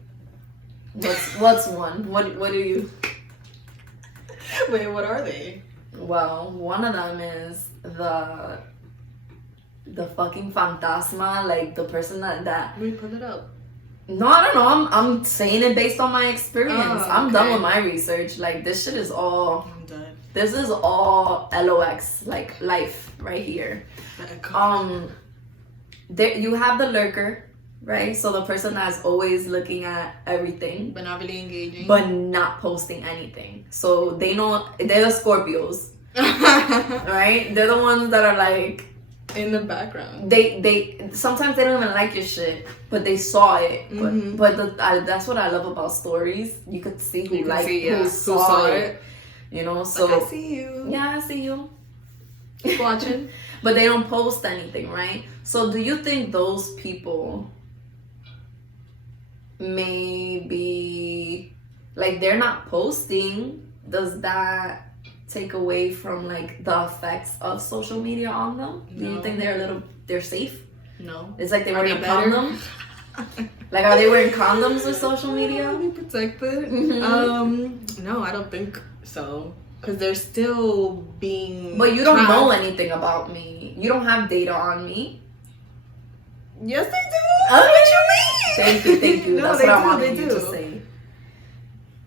What's one? What do you? Wait, what are they? Well, one of them is the fucking fantasma, like the person that. Let me pull it up. No, I don't know. I'm saying it based on my experience. I'm done with my research. Like this shit is all. I'm done. This is all LOX, like life right here. There you have the lurker, right? So the person that's always looking at everything, but not really engaging, but not posting anything. So they're the Scorpios, right? They're the ones that are like in the background. They sometimes they don't even like your shit, but they saw it. But that's what I love about stories. You could see who saw it. You know, so like, I see you. Yeah, I see you. Keep watching. But they don't post anything, right? So do you think those people maybe like they're not posting? Does that take away from like the effects of social media on them? Do you think they're safe? No. It's like they wearing condoms. Like, are they wearing condoms with social media? Are they protected? No, I don't think so. Because they're still being. But you don't know anything about me. You don't have data on me. Yes, they do. Okay. What you mean? Thank you. No, That's what I wanted you to say.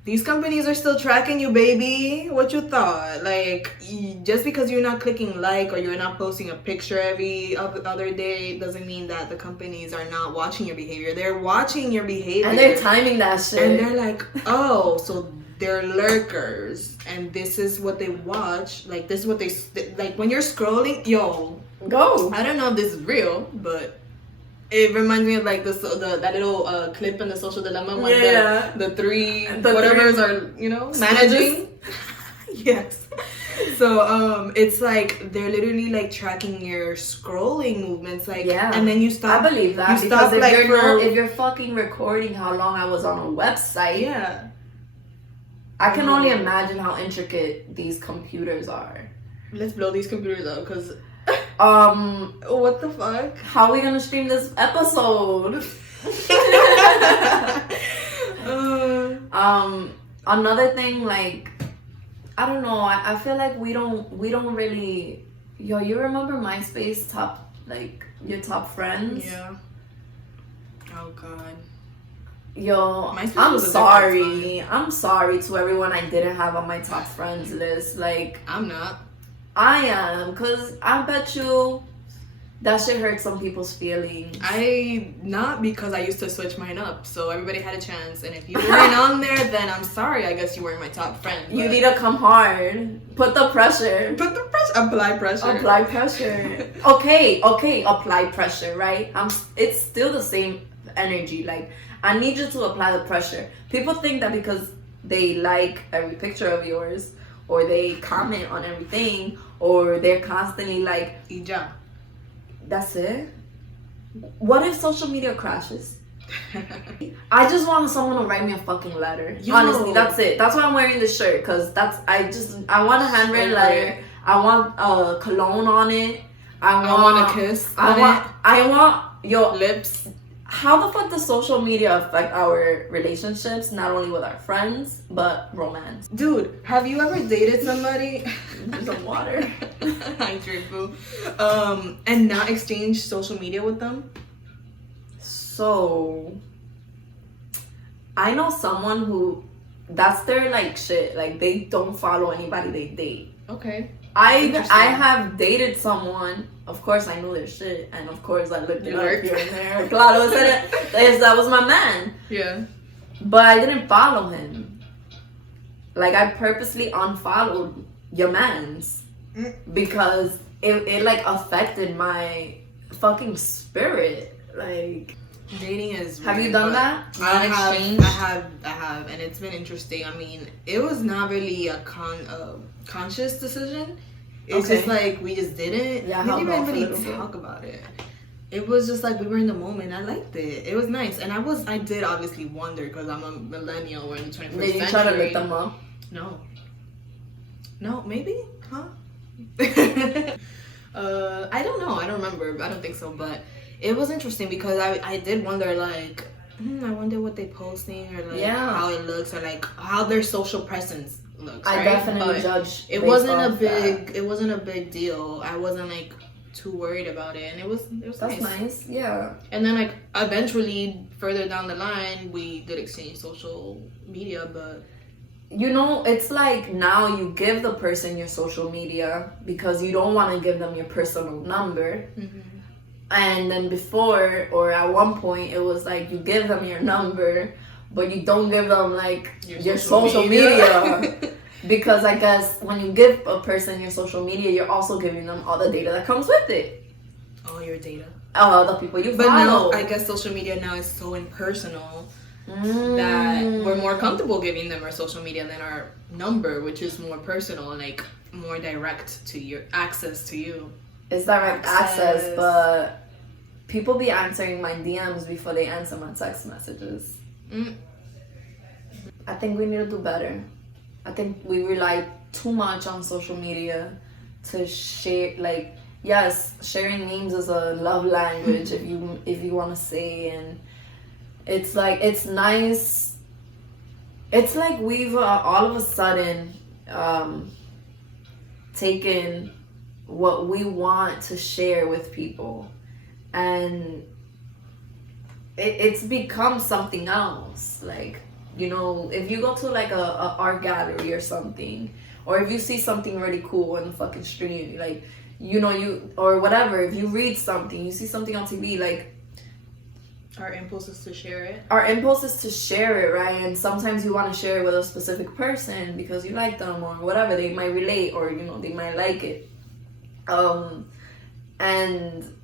These companies are still tracking you, baby. What you thought? Like, just because you're not clicking like or you're not posting a picture every other day doesn't mean that the companies are not watching your behavior. They're watching your behavior. And they're timing that shit. And they're like, oh, so they're lurkers. And this is what they watch. Like, this is what they... Like, when you're scrolling, yo. Go. I don't know if this is real, but... It reminds me of like that little clip in the Social Dilemma when the three whatever's are managing. Yes. So it's like they're literally like tracking your scrolling movements, like and then you stop. I believe that because if you're fucking recording how long I was on a website, I can only imagine how intricate these computers are. Let's blow these computers up because. What the fuck? How are we gonna stream this episode? Another thing, like, I don't know. I feel like we don't really. Yo, you remember MySpace your top friends? Yeah. Oh God. Yo, I'm sorry. I'm sorry to everyone I didn't have on my top friends list. Like, I'm not. I am, because I bet you that shit hurt some people's feelings. Not because I used to switch mine up, so everybody had a chance. And if you weren't on there, then I'm sorry. I guess you weren't my top friend. You need to come hard. Put the pressure. Apply pressure. Apply pressure. Okay. Apply pressure, right? It's still the same energy. Like, I need you to apply the pressure. People think that because they like every picture of yours, or they comment on everything, or they're constantly like, Ija. That's it? What if social media crashes? I just want someone to write me a fucking letter. Yo. Honestly, that's it. That's why I'm wearing this shirt, because I want a handwritten letter. I want a cologne on it. I want a kiss on it. I want your lips. How the fuck does social media affect our relationships, not only with our friends, but romance? Dude, have you ever dated somebody? There's some water. I drink, boo. And not exchange social media with them? So, I know someone who, that's their like shit. Like they don't follow anybody they date. Okay. I have dated someone. Of course, I knew their shit, and of course, I looked it up here and there. Claro, that was my man. Yeah. But I didn't follow him. Like I purposely unfollowed your man's because it like affected my fucking spirit. Like dating is have weird, you done that? I have, and it's been interesting. I mean, it was not really a conscious decision. It's just like we just didn't. Yeah, we didn't even really talk about it. It was just like we were in the moment. I liked it. It was nice, and I did obviously wonder because I'm a millennial. We're in the 21st century. Did you try to look them up? No, maybe, huh? I don't know. I don't remember. I don't think so, but it was interesting because I did wonder like, I wonder what they posting or like how it looks or like how their social presence looks. I definitely judge. It wasn't a big deal. I wasn't like too worried about it, and it was that's nice. Yeah. And then like eventually further down the line we did exchange social media, but you know, it's like now you give the person your social media because you don't want to give them your personal number. And then before or at one point it was like you give them your number but you don't give them like your social media. Because I guess when you give a person your social media, you're also giving them all the data that comes with it. All your data. The people you follow. But now, I guess social media now is so impersonal that we're more comfortable giving them our social media than our number, which is more personal and like more direct to your access to you. It's direct access, but people be answering my DMs before they answer my text messages. I think we need to do better. I think we rely too much on social media to share. Like, yes, sharing memes is a love language if you want to say, and it's like it's nice. It's like we've all of a sudden taken what we want to share with people, and it's become something else. Like, you know, if you go to like a art gallery or something, or if you see something really cool on the fucking street, like, you know, you or whatever, if you read something, you see something on TV, like our impulse is to share it. Our impulse is to share it, right? And sometimes you want to share it with a specific person because you like them or whatever, they might relate or, you know, they might like it. And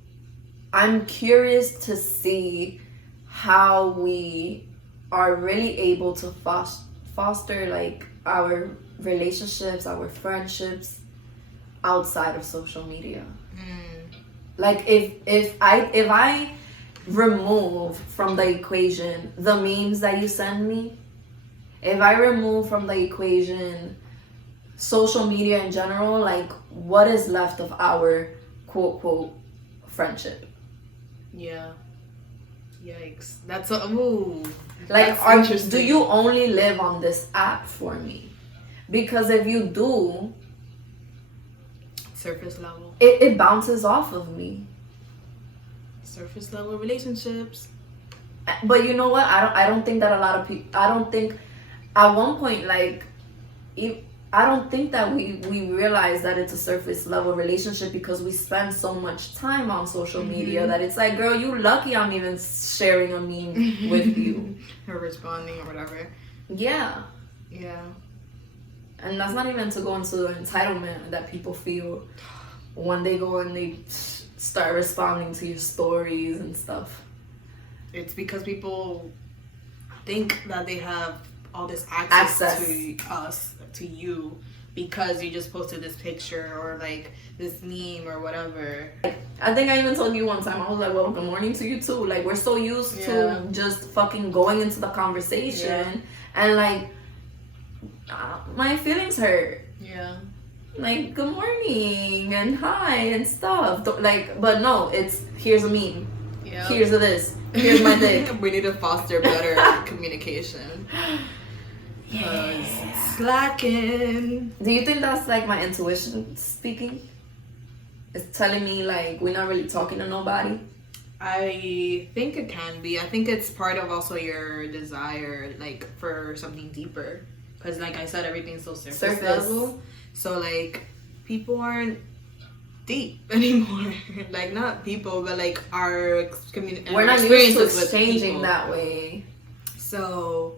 I'm curious to see how we are really able to foster like our relationships, our friendships outside of social media. Like if I remove from the equation the memes that you send me, if I remove from the equation social media in general, like what is left of our quote quote friendship? Yeah. Yikes. That's ooh. Like, do you only live on this app for me? Because if you do, surface level, it bounces off of me. Surface level relationships. But you know what? I don't think that a lot of people. I don't think at one point, like, I don't think that we realize that it's a surface level relationship because we spend so much time on social media that it's like, girl, you lucky I'm even sharing a meme with you. Or responding or whatever. Yeah. Yeah. And that's not even to go into the entitlement that people feel when they go and they start responding to your stories and stuff. It's because people think that they have all this access to us, to you, because you just posted this picture or like this meme or whatever. I think I even told you one time, I was like, well, good morning to you too. Like, we're so used to just fucking going into the conversation and like my feelings hurt. Yeah. Like, good morning and hi and stuff. Like, but no, it's here's a meme. Yeah. Here's a this. Here's my dick. We need to foster better communication. Slacking. Do you think that's like my intuition speaking? It's telling me like we're not really talking to nobody? I think it can be. I think it's part of also your desire, like, for something deeper. Because, like I said, everything's so surface level. So, like, people aren't deep anymore. Like, not people, but, like, our community. We're not used to exchanging that way. So,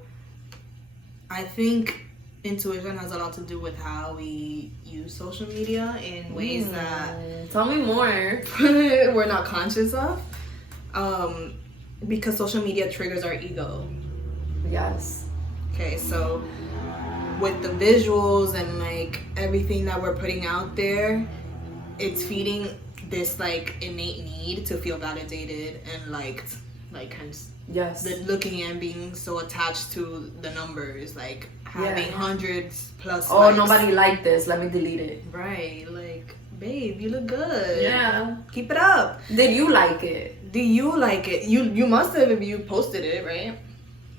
I think intuition has a lot to do with how we use social media in ways that... Tell me more. we're not conscious of. Because social media triggers our ego. Yes. Okay, so with the visuals and like everything that we're putting out there, it's feeding this like innate need to feel validated and liked, like hence the looking and being so attached to the numbers, like having hundreds plus. Oh, likes. Nobody liked this. Let me delete it. Right, like, babe, you look good. Yeah, keep it up. Did you like it? Do you like it? You must have if you posted it, right?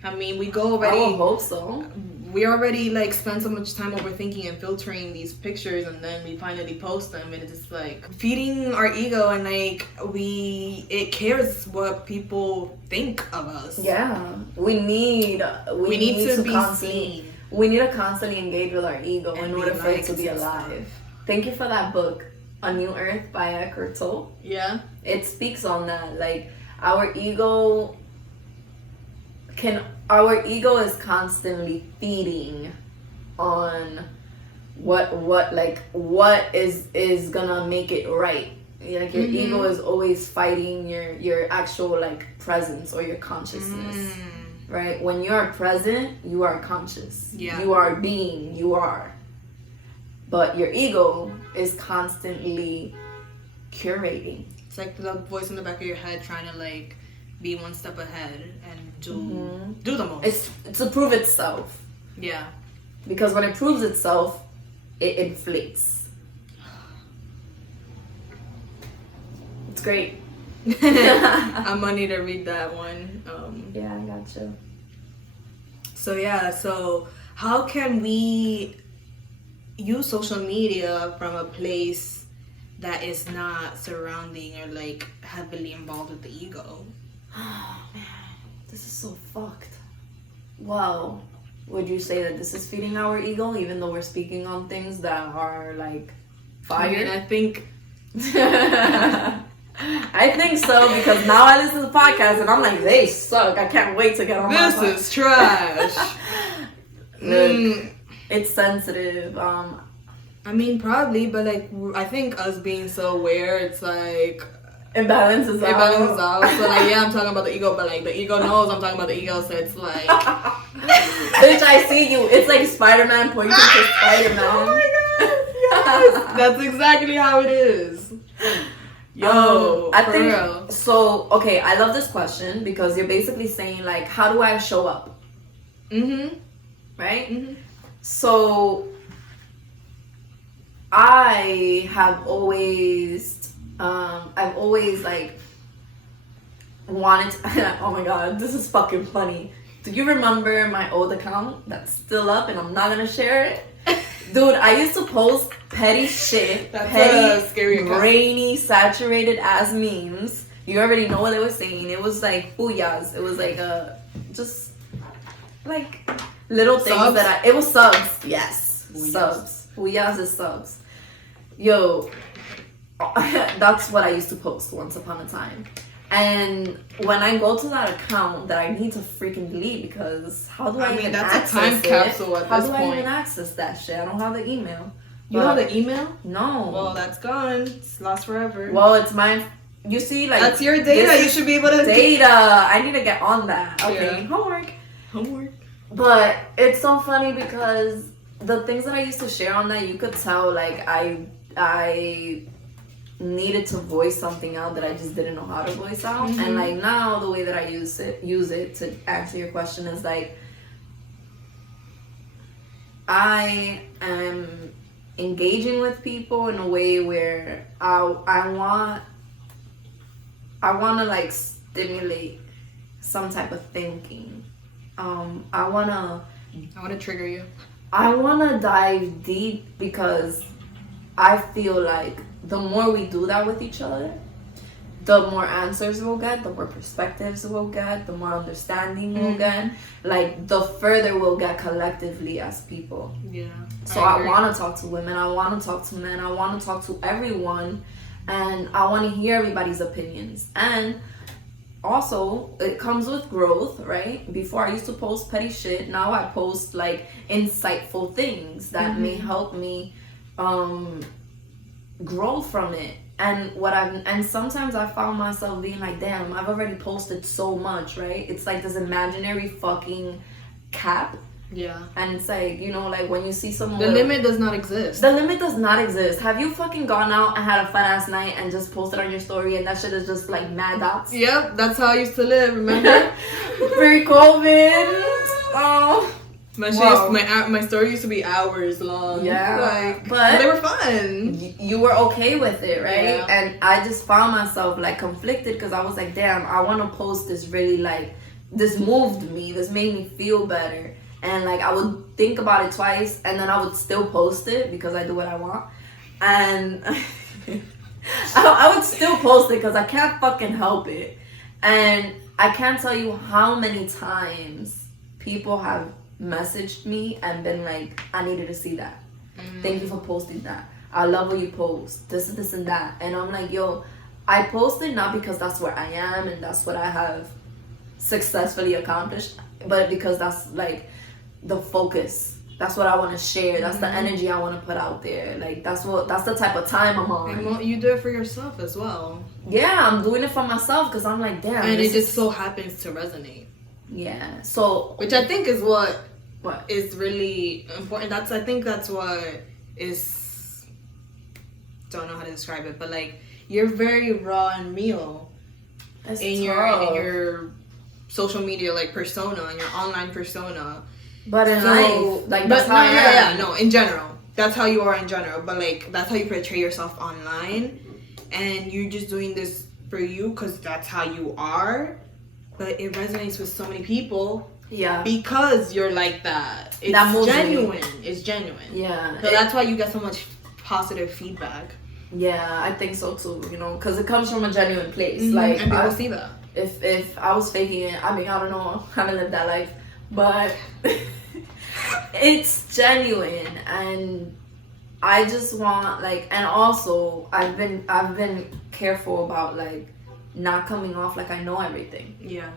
I mean, we go already. I hope so. We already like spend so much time overthinking and filtering these pictures, and then we finally post them, and it's just like feeding our ego, and like it cares what people think of us. Yeah, we need to be seen. We need to constantly engage with our ego in order for it to be alive. Thank you for that book, A New Earth by Eckhart Tolle. Yeah, it speaks on that. Like our ego is constantly feeding on what is gonna make it right. Like your ego is always fighting your actual like presence or your consciousness. Right? When you are present, you are conscious. Yeah. You are being, you are. But your ego is constantly curating. It's like the voice in the back of your head trying to like be one step ahead and do the most. It's to prove itself. Yeah. Because when it proves itself, it inflates. It's great. I'm gonna need to read that one. Yeah, I gotcha. So how can we use social media from a place that is not surrounding or like heavily involved with the ego? Oh man, this is so fucked. Well, would you say that this is feeding our ego, even though we're speaking on things that are like fire? I mean, I think I think so, because now I listen to the podcast and I'm like, they suck. I can't wait to get on this is trash. It's sensitive. I mean, probably, but like I think us being so aware, it's like it balances out. So like, yeah, I'm talking about the ego, but like the ego knows I'm talking about the ego, so it's like, bitch, I see you. It's like Spider-Man pointing to Spider-Man. Oh my god, yes, that's exactly how it is. Yo, I think real. So. Okay, I love this question because you're basically saying like, how do I show up? Right. So I've always like wanted to, oh my god, this is fucking funny. Do you remember my old account that's still up and I'm not gonna share it? Dude, I used to post petty shit, petty, grainy, saturated ass memes. You already know what they were saying. It was like booyahs. It was like just like little things subs? It was subs. Yes, booyahs. Subs. Booyahs is subs. Yo, that's what I used to post once upon a time. And when I go to that account that I need to freaking delete, because how do I even access it? That's a time capsule at this point. How do I even access that shit? I don't have the email. You don't have the email? No. Well, that's gone. It's lost forever. Well, it's mine. You see, like, that's your data. You should be able to data. I need to get on that. Okay. Yeah. Homework. But it's so funny because the things that I used to share on that, you could tell like I needed to voice something out that I just didn't know how to voice out. And like now the way that I use it to answer your question is like I am engaging with people in a way where I want to like stimulate some type of thinking. I want to trigger you. I want to dive deep because I feel like the more we do that with each other, the more answers we'll get, the more perspectives we'll get, the more understanding we'll get. Like, the further we'll get collectively as people. Yeah. So I want to talk to women. I want to talk to men. I want to talk to everyone. And I want to hear everybody's opinions. And also, it comes with growth, right? Before I used to post petty shit. Now I post, like, insightful things that may help me grow from it. And sometimes I found myself being like, damn, I've already posted so much, right? It's like this imaginary fucking cap. Yeah. And it's like, you know, like when you see someone... The limit does not exist. The limit does not exist. Have you fucking gone out and had a fun-ass night and just posted on your story and that shit is just like mad dots? Yep, that's how I used to live, remember? Pre-COVID. Oh... My story used to be hours long. Yeah, but they were fun. You were okay with it, right? Yeah. And I just found myself like conflicted because I was like, damn, I want to post this really like, this moved me. This made me feel better. And like I would think about it twice and then I would still post it because I do what I want. And I would still post it because I can't fucking help it. And I can't tell you how many times people have messaged me and been like, I needed to see that. Thank you for posting that. I love what you post. This and that. And I'm like, yo, I posted not because that's where I am and that's what I have successfully accomplished, but because that's like the focus. That's what I want to share. That's the energy I want to put out there. Like that's the type of time I'm on. And you do it for yourself as well. Yeah, I'm doing it for myself because I'm like, damn. And it just so happens to resonate. Yeah. So, which I think is what is really important. I think that's what is, don't know how to describe it, but like you're very raw and real in your social media like persona, and your online persona. But in life, like that's how I am. No, in general, that's how you are in general. But like that's how you portray yourself online, and you're just doing this for you because that's how you are. But it resonates with so many people. Yeah. Because you're like that. It's genuine. It's genuine. Yeah. So that's why you get so much positive feedback. Yeah, I think so too, you know, because it comes from a genuine place. Like, and people see that. If I was faking it, I mean, I don't know, I haven't lived that life, but it's genuine, and I just want like, and also I've been careful about like not coming off like I know everything. Yeah.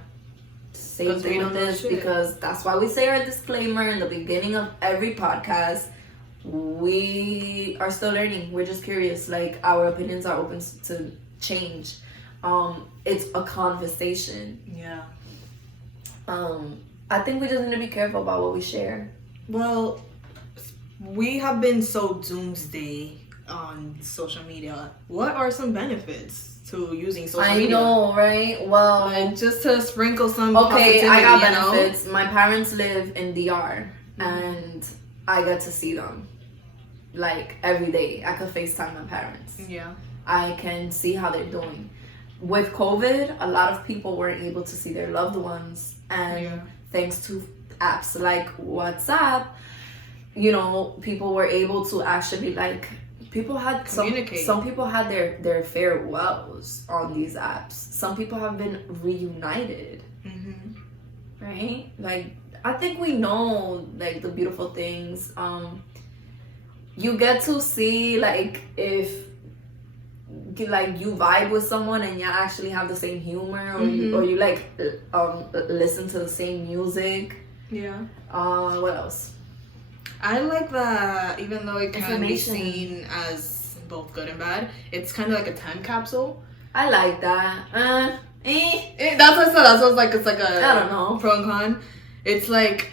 Same thing with this because that's why we say our disclaimer in the beginning of every podcast. We are still learning. We're just curious. Like our opinions are open to change. It's a conversation. Yeah. I think we just need to be careful about what we share. Well, we have been so doomsday on social media. What are some benefits to using social media? I know, right? Well, like, just to sprinkle some okay, positivity, I got benefits. My parents live in DR, and I get to see them like every day. I could FaceTime my parents. Yeah. I can see how they're doing. With COVID, a lot of people weren't able to see their loved ones, and thanks to apps like WhatsApp, you know, people were able to actually like, people had some people had their farewells on these apps. Some people have been reunited. Right? Like, I think we know like the beautiful things. You get to see like if like you vibe with someone and you actually have the same humor, or you like listen to the same music. Yeah. What else? I like that, even though it can be seen as both good and bad, it's kind of like a time capsule. I like that. That's what I said. That's what like, it's like a, I don't know, pro and con. It's like,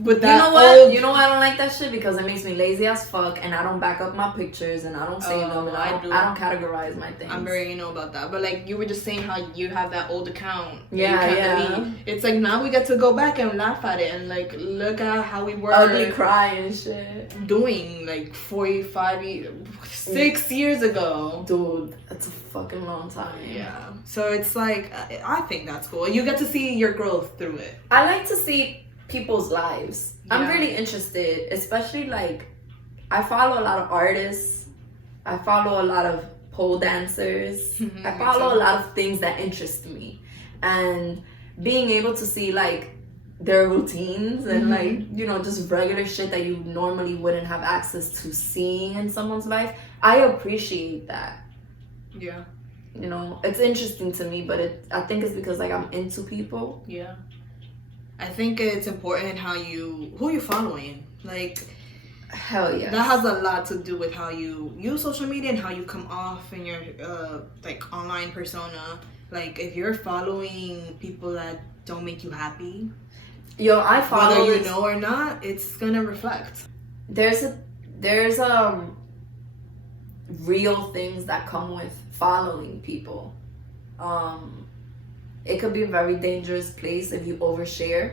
with that, you know why I don't like that shit? Because it makes me lazy as fuck, and I don't back up my pictures, and I don't save them, and I don't categorize my things. I'm very anal about that. But like, you were just saying how you have that old account. Yeah. It's like now we get to go back and laugh at it and like look at how we were. Ugly cry and shit. Doing like 6 years ago. Dude, that's a fucking long time. Yeah. So it's like, I think that's cool. You get to see your growth through it. I like to see people's lives. I'm really interested, especially like I follow a lot of artists, I follow a lot of pole dancers. I follow a lot of things that interest me, and being able to see like their routines and like, you know, just regular shit that you normally wouldn't have access to seeing in someone's life, I appreciate that. Yeah. You know, it's interesting to me, but I think it's because like I'm into people. Yeah. I think it's important who you're following. Like, hell yeah. That has a lot to do with how you use social media and how you come off in your like online persona. Like, if you're following people that don't make you happy, I follow whether you know or not, it's gonna reflect. There's real things that come with following people. It could be a very dangerous place if you overshare.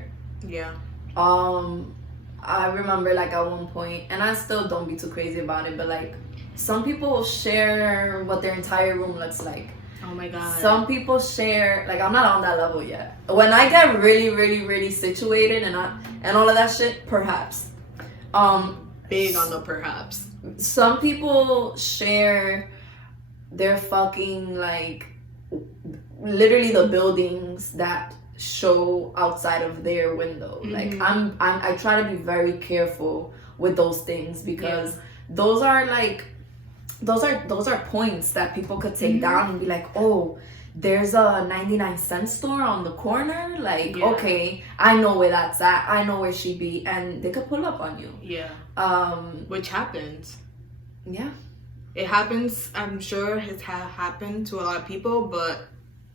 Yeah. I remember like at one point, and I still don't be too crazy about it, but like some people share what their entire room looks like. Oh my god. Some people share, like I'm not on that level yet. When I get really, really, really situated and all of that shit, perhaps. Big on the perhaps. Some people share their fucking like literally the buildings that show outside of their window. Like I try to be very careful with those things because those are points that people could take down and be like, oh, there's a 99-cent store on the corner. Like, okay, I know where that's at. I know where she be, and they could pull up on you. Yeah. Which happens. Yeah. It happens. I'm sure it's happened to a lot of people, but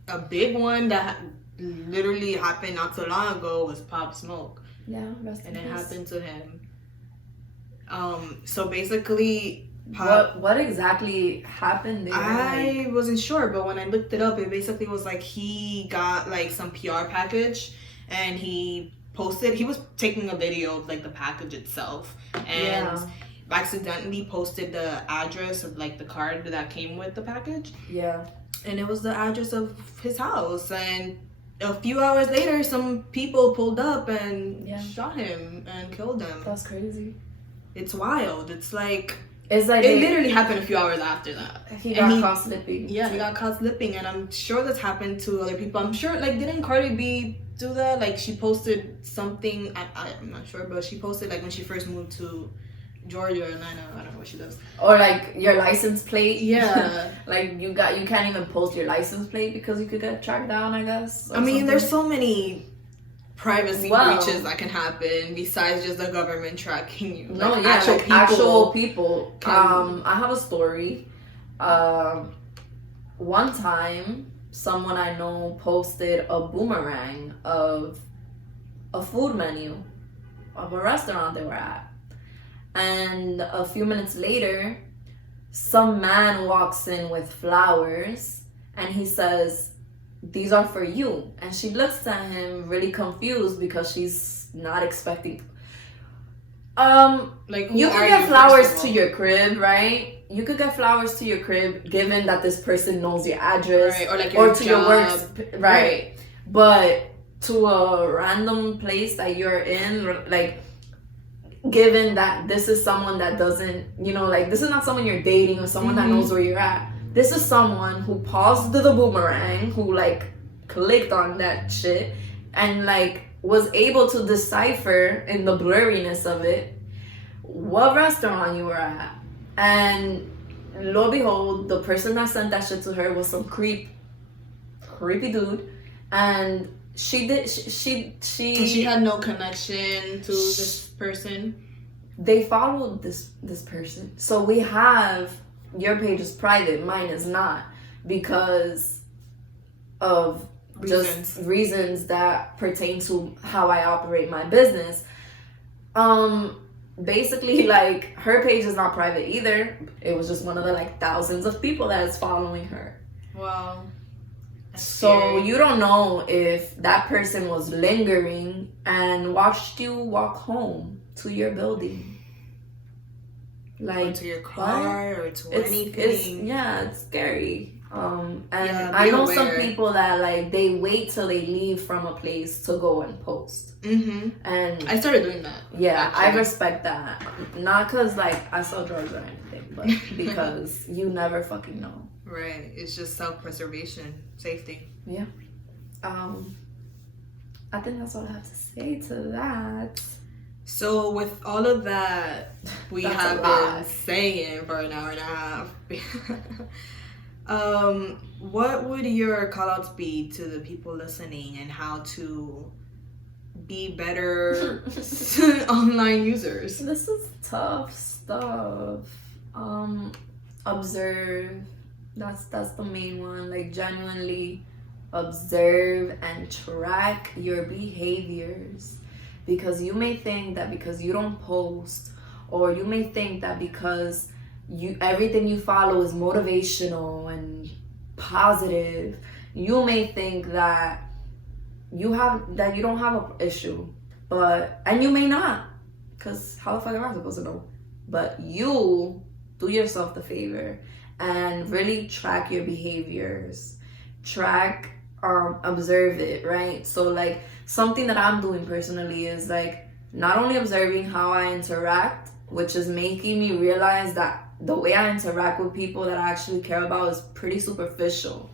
a big one that literally happened not so long ago was Pop Smoke. Yeah, and it happened to him. So basically, what exactly happened there? I wasn't sure, but when I looked it up, it basically was like he got like some PR package, and he was taking a video of like the package itself, and accidentally posted the address of like the card that came with the package. Yeah. And it was the address of his house, and a few hours later, some people pulled up and shot him and killed him. That's crazy. It's wild. It's like it literally happened a few hours after that. He got caught slipping. Yeah, he got caught slipping, and I'm sure that's happened to other people. I'm sure, like, didn't Cardi B do that? Like, she posted something. I'm not sure, but she posted like when she first moved to Georgia or Atlanta. I don't know where she lives. Or like your license plate. Yeah. Like you can't even post your license plate because you could get tracked down, I guess. I mean, there's so many privacy breaches that can happen besides just the government tracking you. No, like, actual people. I have a story. One time, someone I know posted a boomerang of a food menu of a restaurant they were at. And a few minutes later, some man walks in with flowers and he says, "These are for you." And she looks at him really confused because she's not expecting. Like, you could get flowers to your crib, right? You could get flowers to your crib given that this person knows your address, right? Or like your to job. your work, right? But to a random place that you're in, like, given that this is someone that doesn't, you know, like, this is not someone you're dating or someone that knows where you're at. This is someone who paused the boomerang, who like clicked on that shit and like was able to decipher in the blurriness of it what restaurant you were at. And lo and behold, the person that sent that shit to her was some creepy dude, and she had no connection to this person. They followed this person. So we have, your page is private, mine is not, because of just reasons that pertain to how I operate my business. Basically, like, her page is not private either. It was just one of the like thousands of people that is following her. Wow. So you don't know if that person was lingering and watched you walk home to your building, like, or to your car, or to anything. It's scary. I know some people that like they wait till they leave from a place to go and post. And I started doing that. Yeah, actually. I respect that. Not because like I sell drugs or anything, but because you never fucking know. Right. It's just self-preservation, safety. Yeah. I think that's all I have to say to that. So with all of that we have been saying for an hour and a half, what would your call-outs be to the people listening and how to be better online users? This is tough stuff. Observe. That's the main one. Like, genuinely observe and track your behaviors. Because you may think that because you don't post, or you may think that because everything you follow is motivational and positive, you may think that you don't have an issue, and you may not, because how the fuck am I supposed to know? But you do yourself the favor and really track your behaviors, observe it, right? So like something that I'm doing personally is like not only observing how I interact, which is making me realize that the way I interact with people that I actually care about is pretty superficial.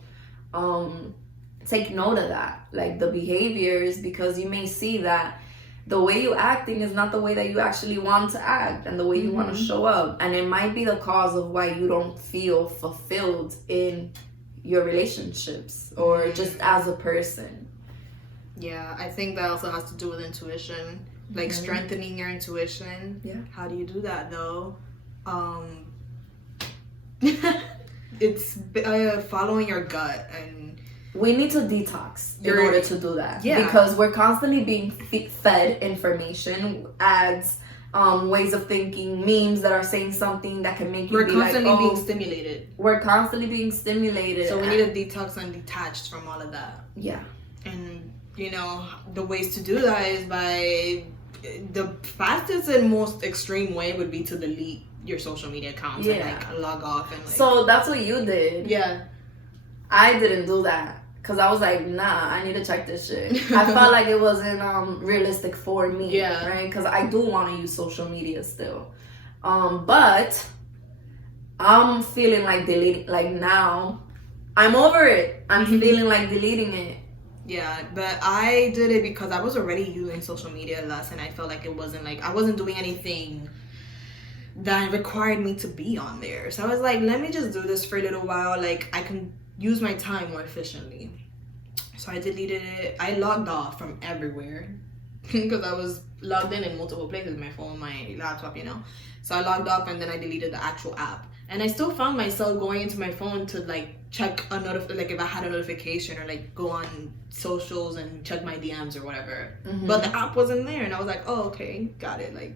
Take note of that, like the behaviors, because you may see that the way you acting is not the way that you actually want to act and the way you want to show up, and it might be the cause of why you don't feel fulfilled in your relationships or just as a person. Yeah, I think that also has to do with intuition, like strengthening your intuition. Yeah. How do you do that though? It's following your gut, and we need to detox in order to do that. Yeah. Because we're constantly being fed information, ads, ways of thinking, memes that are saying something that can make you be like, constantly being stimulated. We're constantly being stimulated. So we need to detox and detach from all of that. Yeah. And, the ways to do that is by the fastest and most extreme way would be to delete your social media accounts and like log off and like. So that's what you did. Yeah. I didn't do that because I was like, nah, I need to check this shit. I felt like it wasn't realistic for me. Yeah. Right? Because I do want to use social media still. But I'm feeling like deleting. Like now, I'm over it. I'm feeling like deleting it. Yeah, but I did it because I was already using social media less, and I felt like it wasn't like I wasn't doing anything that required me to be on there. So I was like, let me just do this for a little while. Like I can use my time more efficiently. So I deleted it. I logged off from everywhere because I was logged in multiple places, my phone, my laptop, So I logged off and then I deleted the actual app. And I still found myself going into my phone to like check like if I had a notification or like go on socials and check my DMs or whatever. But the app wasn't there, and I was like, oh, okay, got it. Like,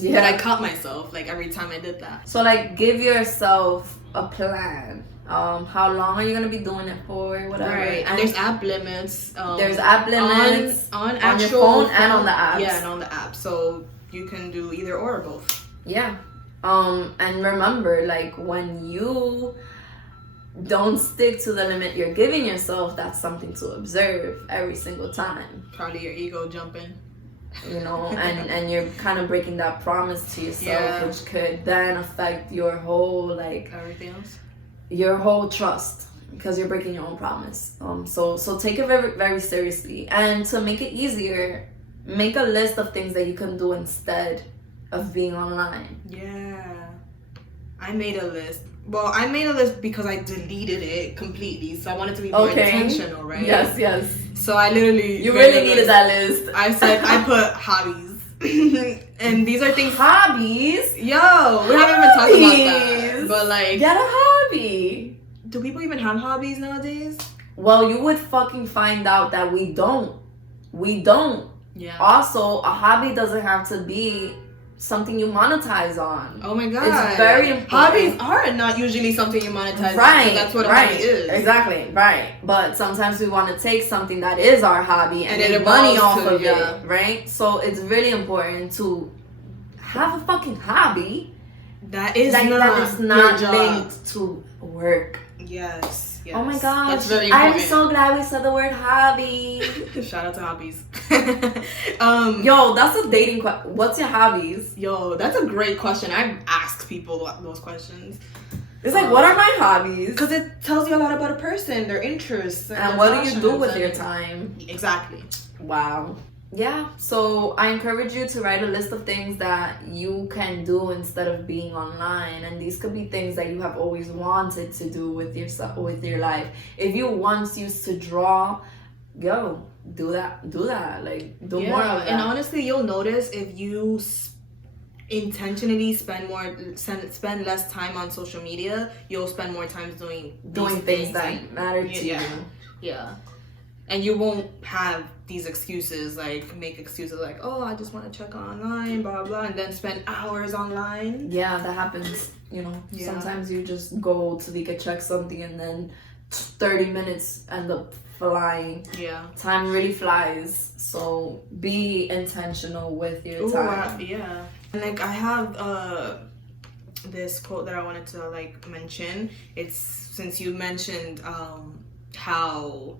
but I caught myself like every time I did that. So like, give yourself a plan. How long are you gonna be doing it for? Whatever. Right. And there's app limits. There's app limits on your phone and on the apps. Yeah, and on the app. So you can do either or both. Yeah. And remember, like, when you don't stick to the limit you're giving yourself, that's something to observe every single time. Probably your ego jumping. And you're kind of breaking that promise to yourself, which could then affect your whole, like, everything else. Your whole trust, because you're breaking your own promise. So take it very, very seriously. And to make it easier, make a list of things that you can do instead of being online. Yeah. I made a list. Well, I made a list because I deleted it completely. So I wanted to be more intentional, right? Yes. So I literally... You really needed that list. I said, I put hobbies. And these are things... Hobbies? Yo, we haven't even talked about that. But like... Get a hobby. Do people even have hobbies nowadays? Well, you would fucking find out that we don't. We don't. Yeah. Also, a hobby doesn't have to be something you monetize on. Oh my god. It's very important. Hobbies are not usually something you monetize on. That's what a hobby is. Exactly, right. But sometimes we want to take something that is our hobby and make it money off of it, right? So it's really important to have a fucking hobby that is not your job. linked to work. Yes. Oh my gosh. That's very important. I'm so glad we said the word hobby. Shout out to hobbies. Yo, that's a dating question. What's your hobbies? Yo, that's a great question. I've asked people those questions. It's like, what are my hobbies? Because it tells you a lot about a person, their interests. And what do you do with your time? Exactly. Wow. Yeah, so I encourage you to write a list of things that you can do instead of being online, and these could be things that you have always wanted to do with your life. If you once used to draw, go do that. Like, do more of that. And honestly, you'll notice if you intentionally spend less time on social media, you'll spend more time doing things that matter to you. Yeah. And you won't have these excuses, like make excuses like, oh, I just want to check online, blah, blah, and then spend hours online. Yeah, that happens. You know, sometimes you just go so you can check something and then 30 minutes end up flying. Yeah. Time really flies. So be intentional with your time. Yeah. And like I have this quote that I wanted to like mention. It's since you mentioned how,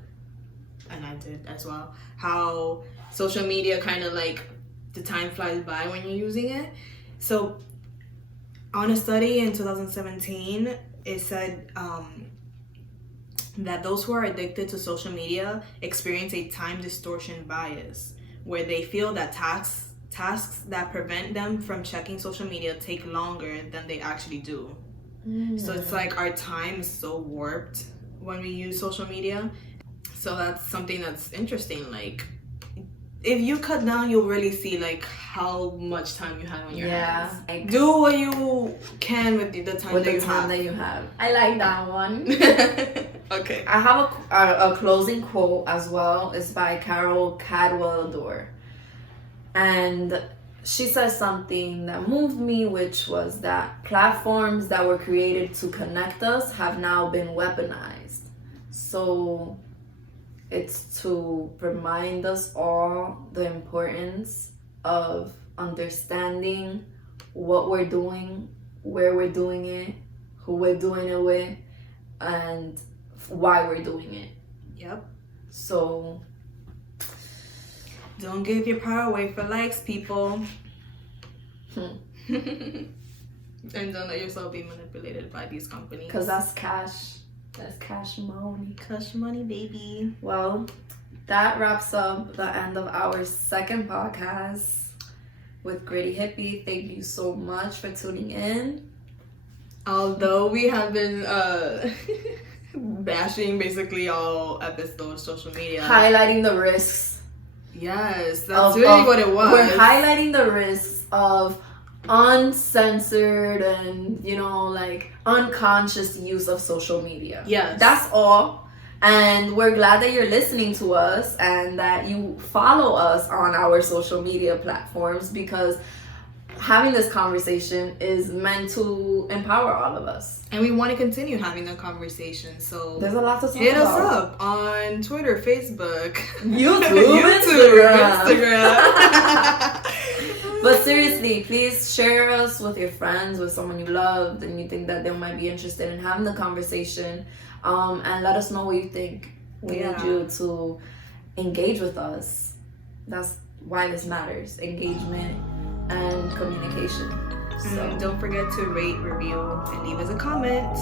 and I did as well, how social media kind of like the time flies by when you're using it. So on a study in 2017, it said that those who are addicted to social media experience a time distortion bias, where they feel that tasks that prevent them from checking social media take longer than they actually do. So it's like our time is so warped when we use social media. So that's something that's interesting. Like, if you cut down, you'll really see like how much time you have on your hands. Like, do what you can with the time that you have. I like that one. Okay. I have a closing quote as well. It's by Carol Cadwell-Adore. And she says something that moved me, which was that platforms that were created to connect us have now been weaponized. So it's to remind us all the importance of understanding what we're doing, where we're doing it, who we're doing it with, and why we're doing it. Yep. So don't give your power away for likes, people. And don't let yourself be manipulated by these companies. Because that's cash. That's cash money. Cash money, baby. Well, that wraps up the end of our second podcast with Gritty Hippie. Thank you so much for tuning in. Although we have been bashing basically all episodes social media. Highlighting the risks. Yes, that's really what it was. We're highlighting the risks of uncensored and, you know, like unconscious use of social media. Yes. That's all. And we're glad that you're listening to us and that you follow us on our social media platforms, because having this conversation is meant to empower all of us. And we want to continue having the conversation. So there's a lot to talk about. Hit us up on Twitter, Facebook, YouTube, Instagram. But seriously, please share us with your friends, with someone you love and you think that they might be interested in having the conversation. And let us know what you think. We need you to engage with us. That's why this matters. Engagement and communication. So don't forget to rate, review, and leave us a comment.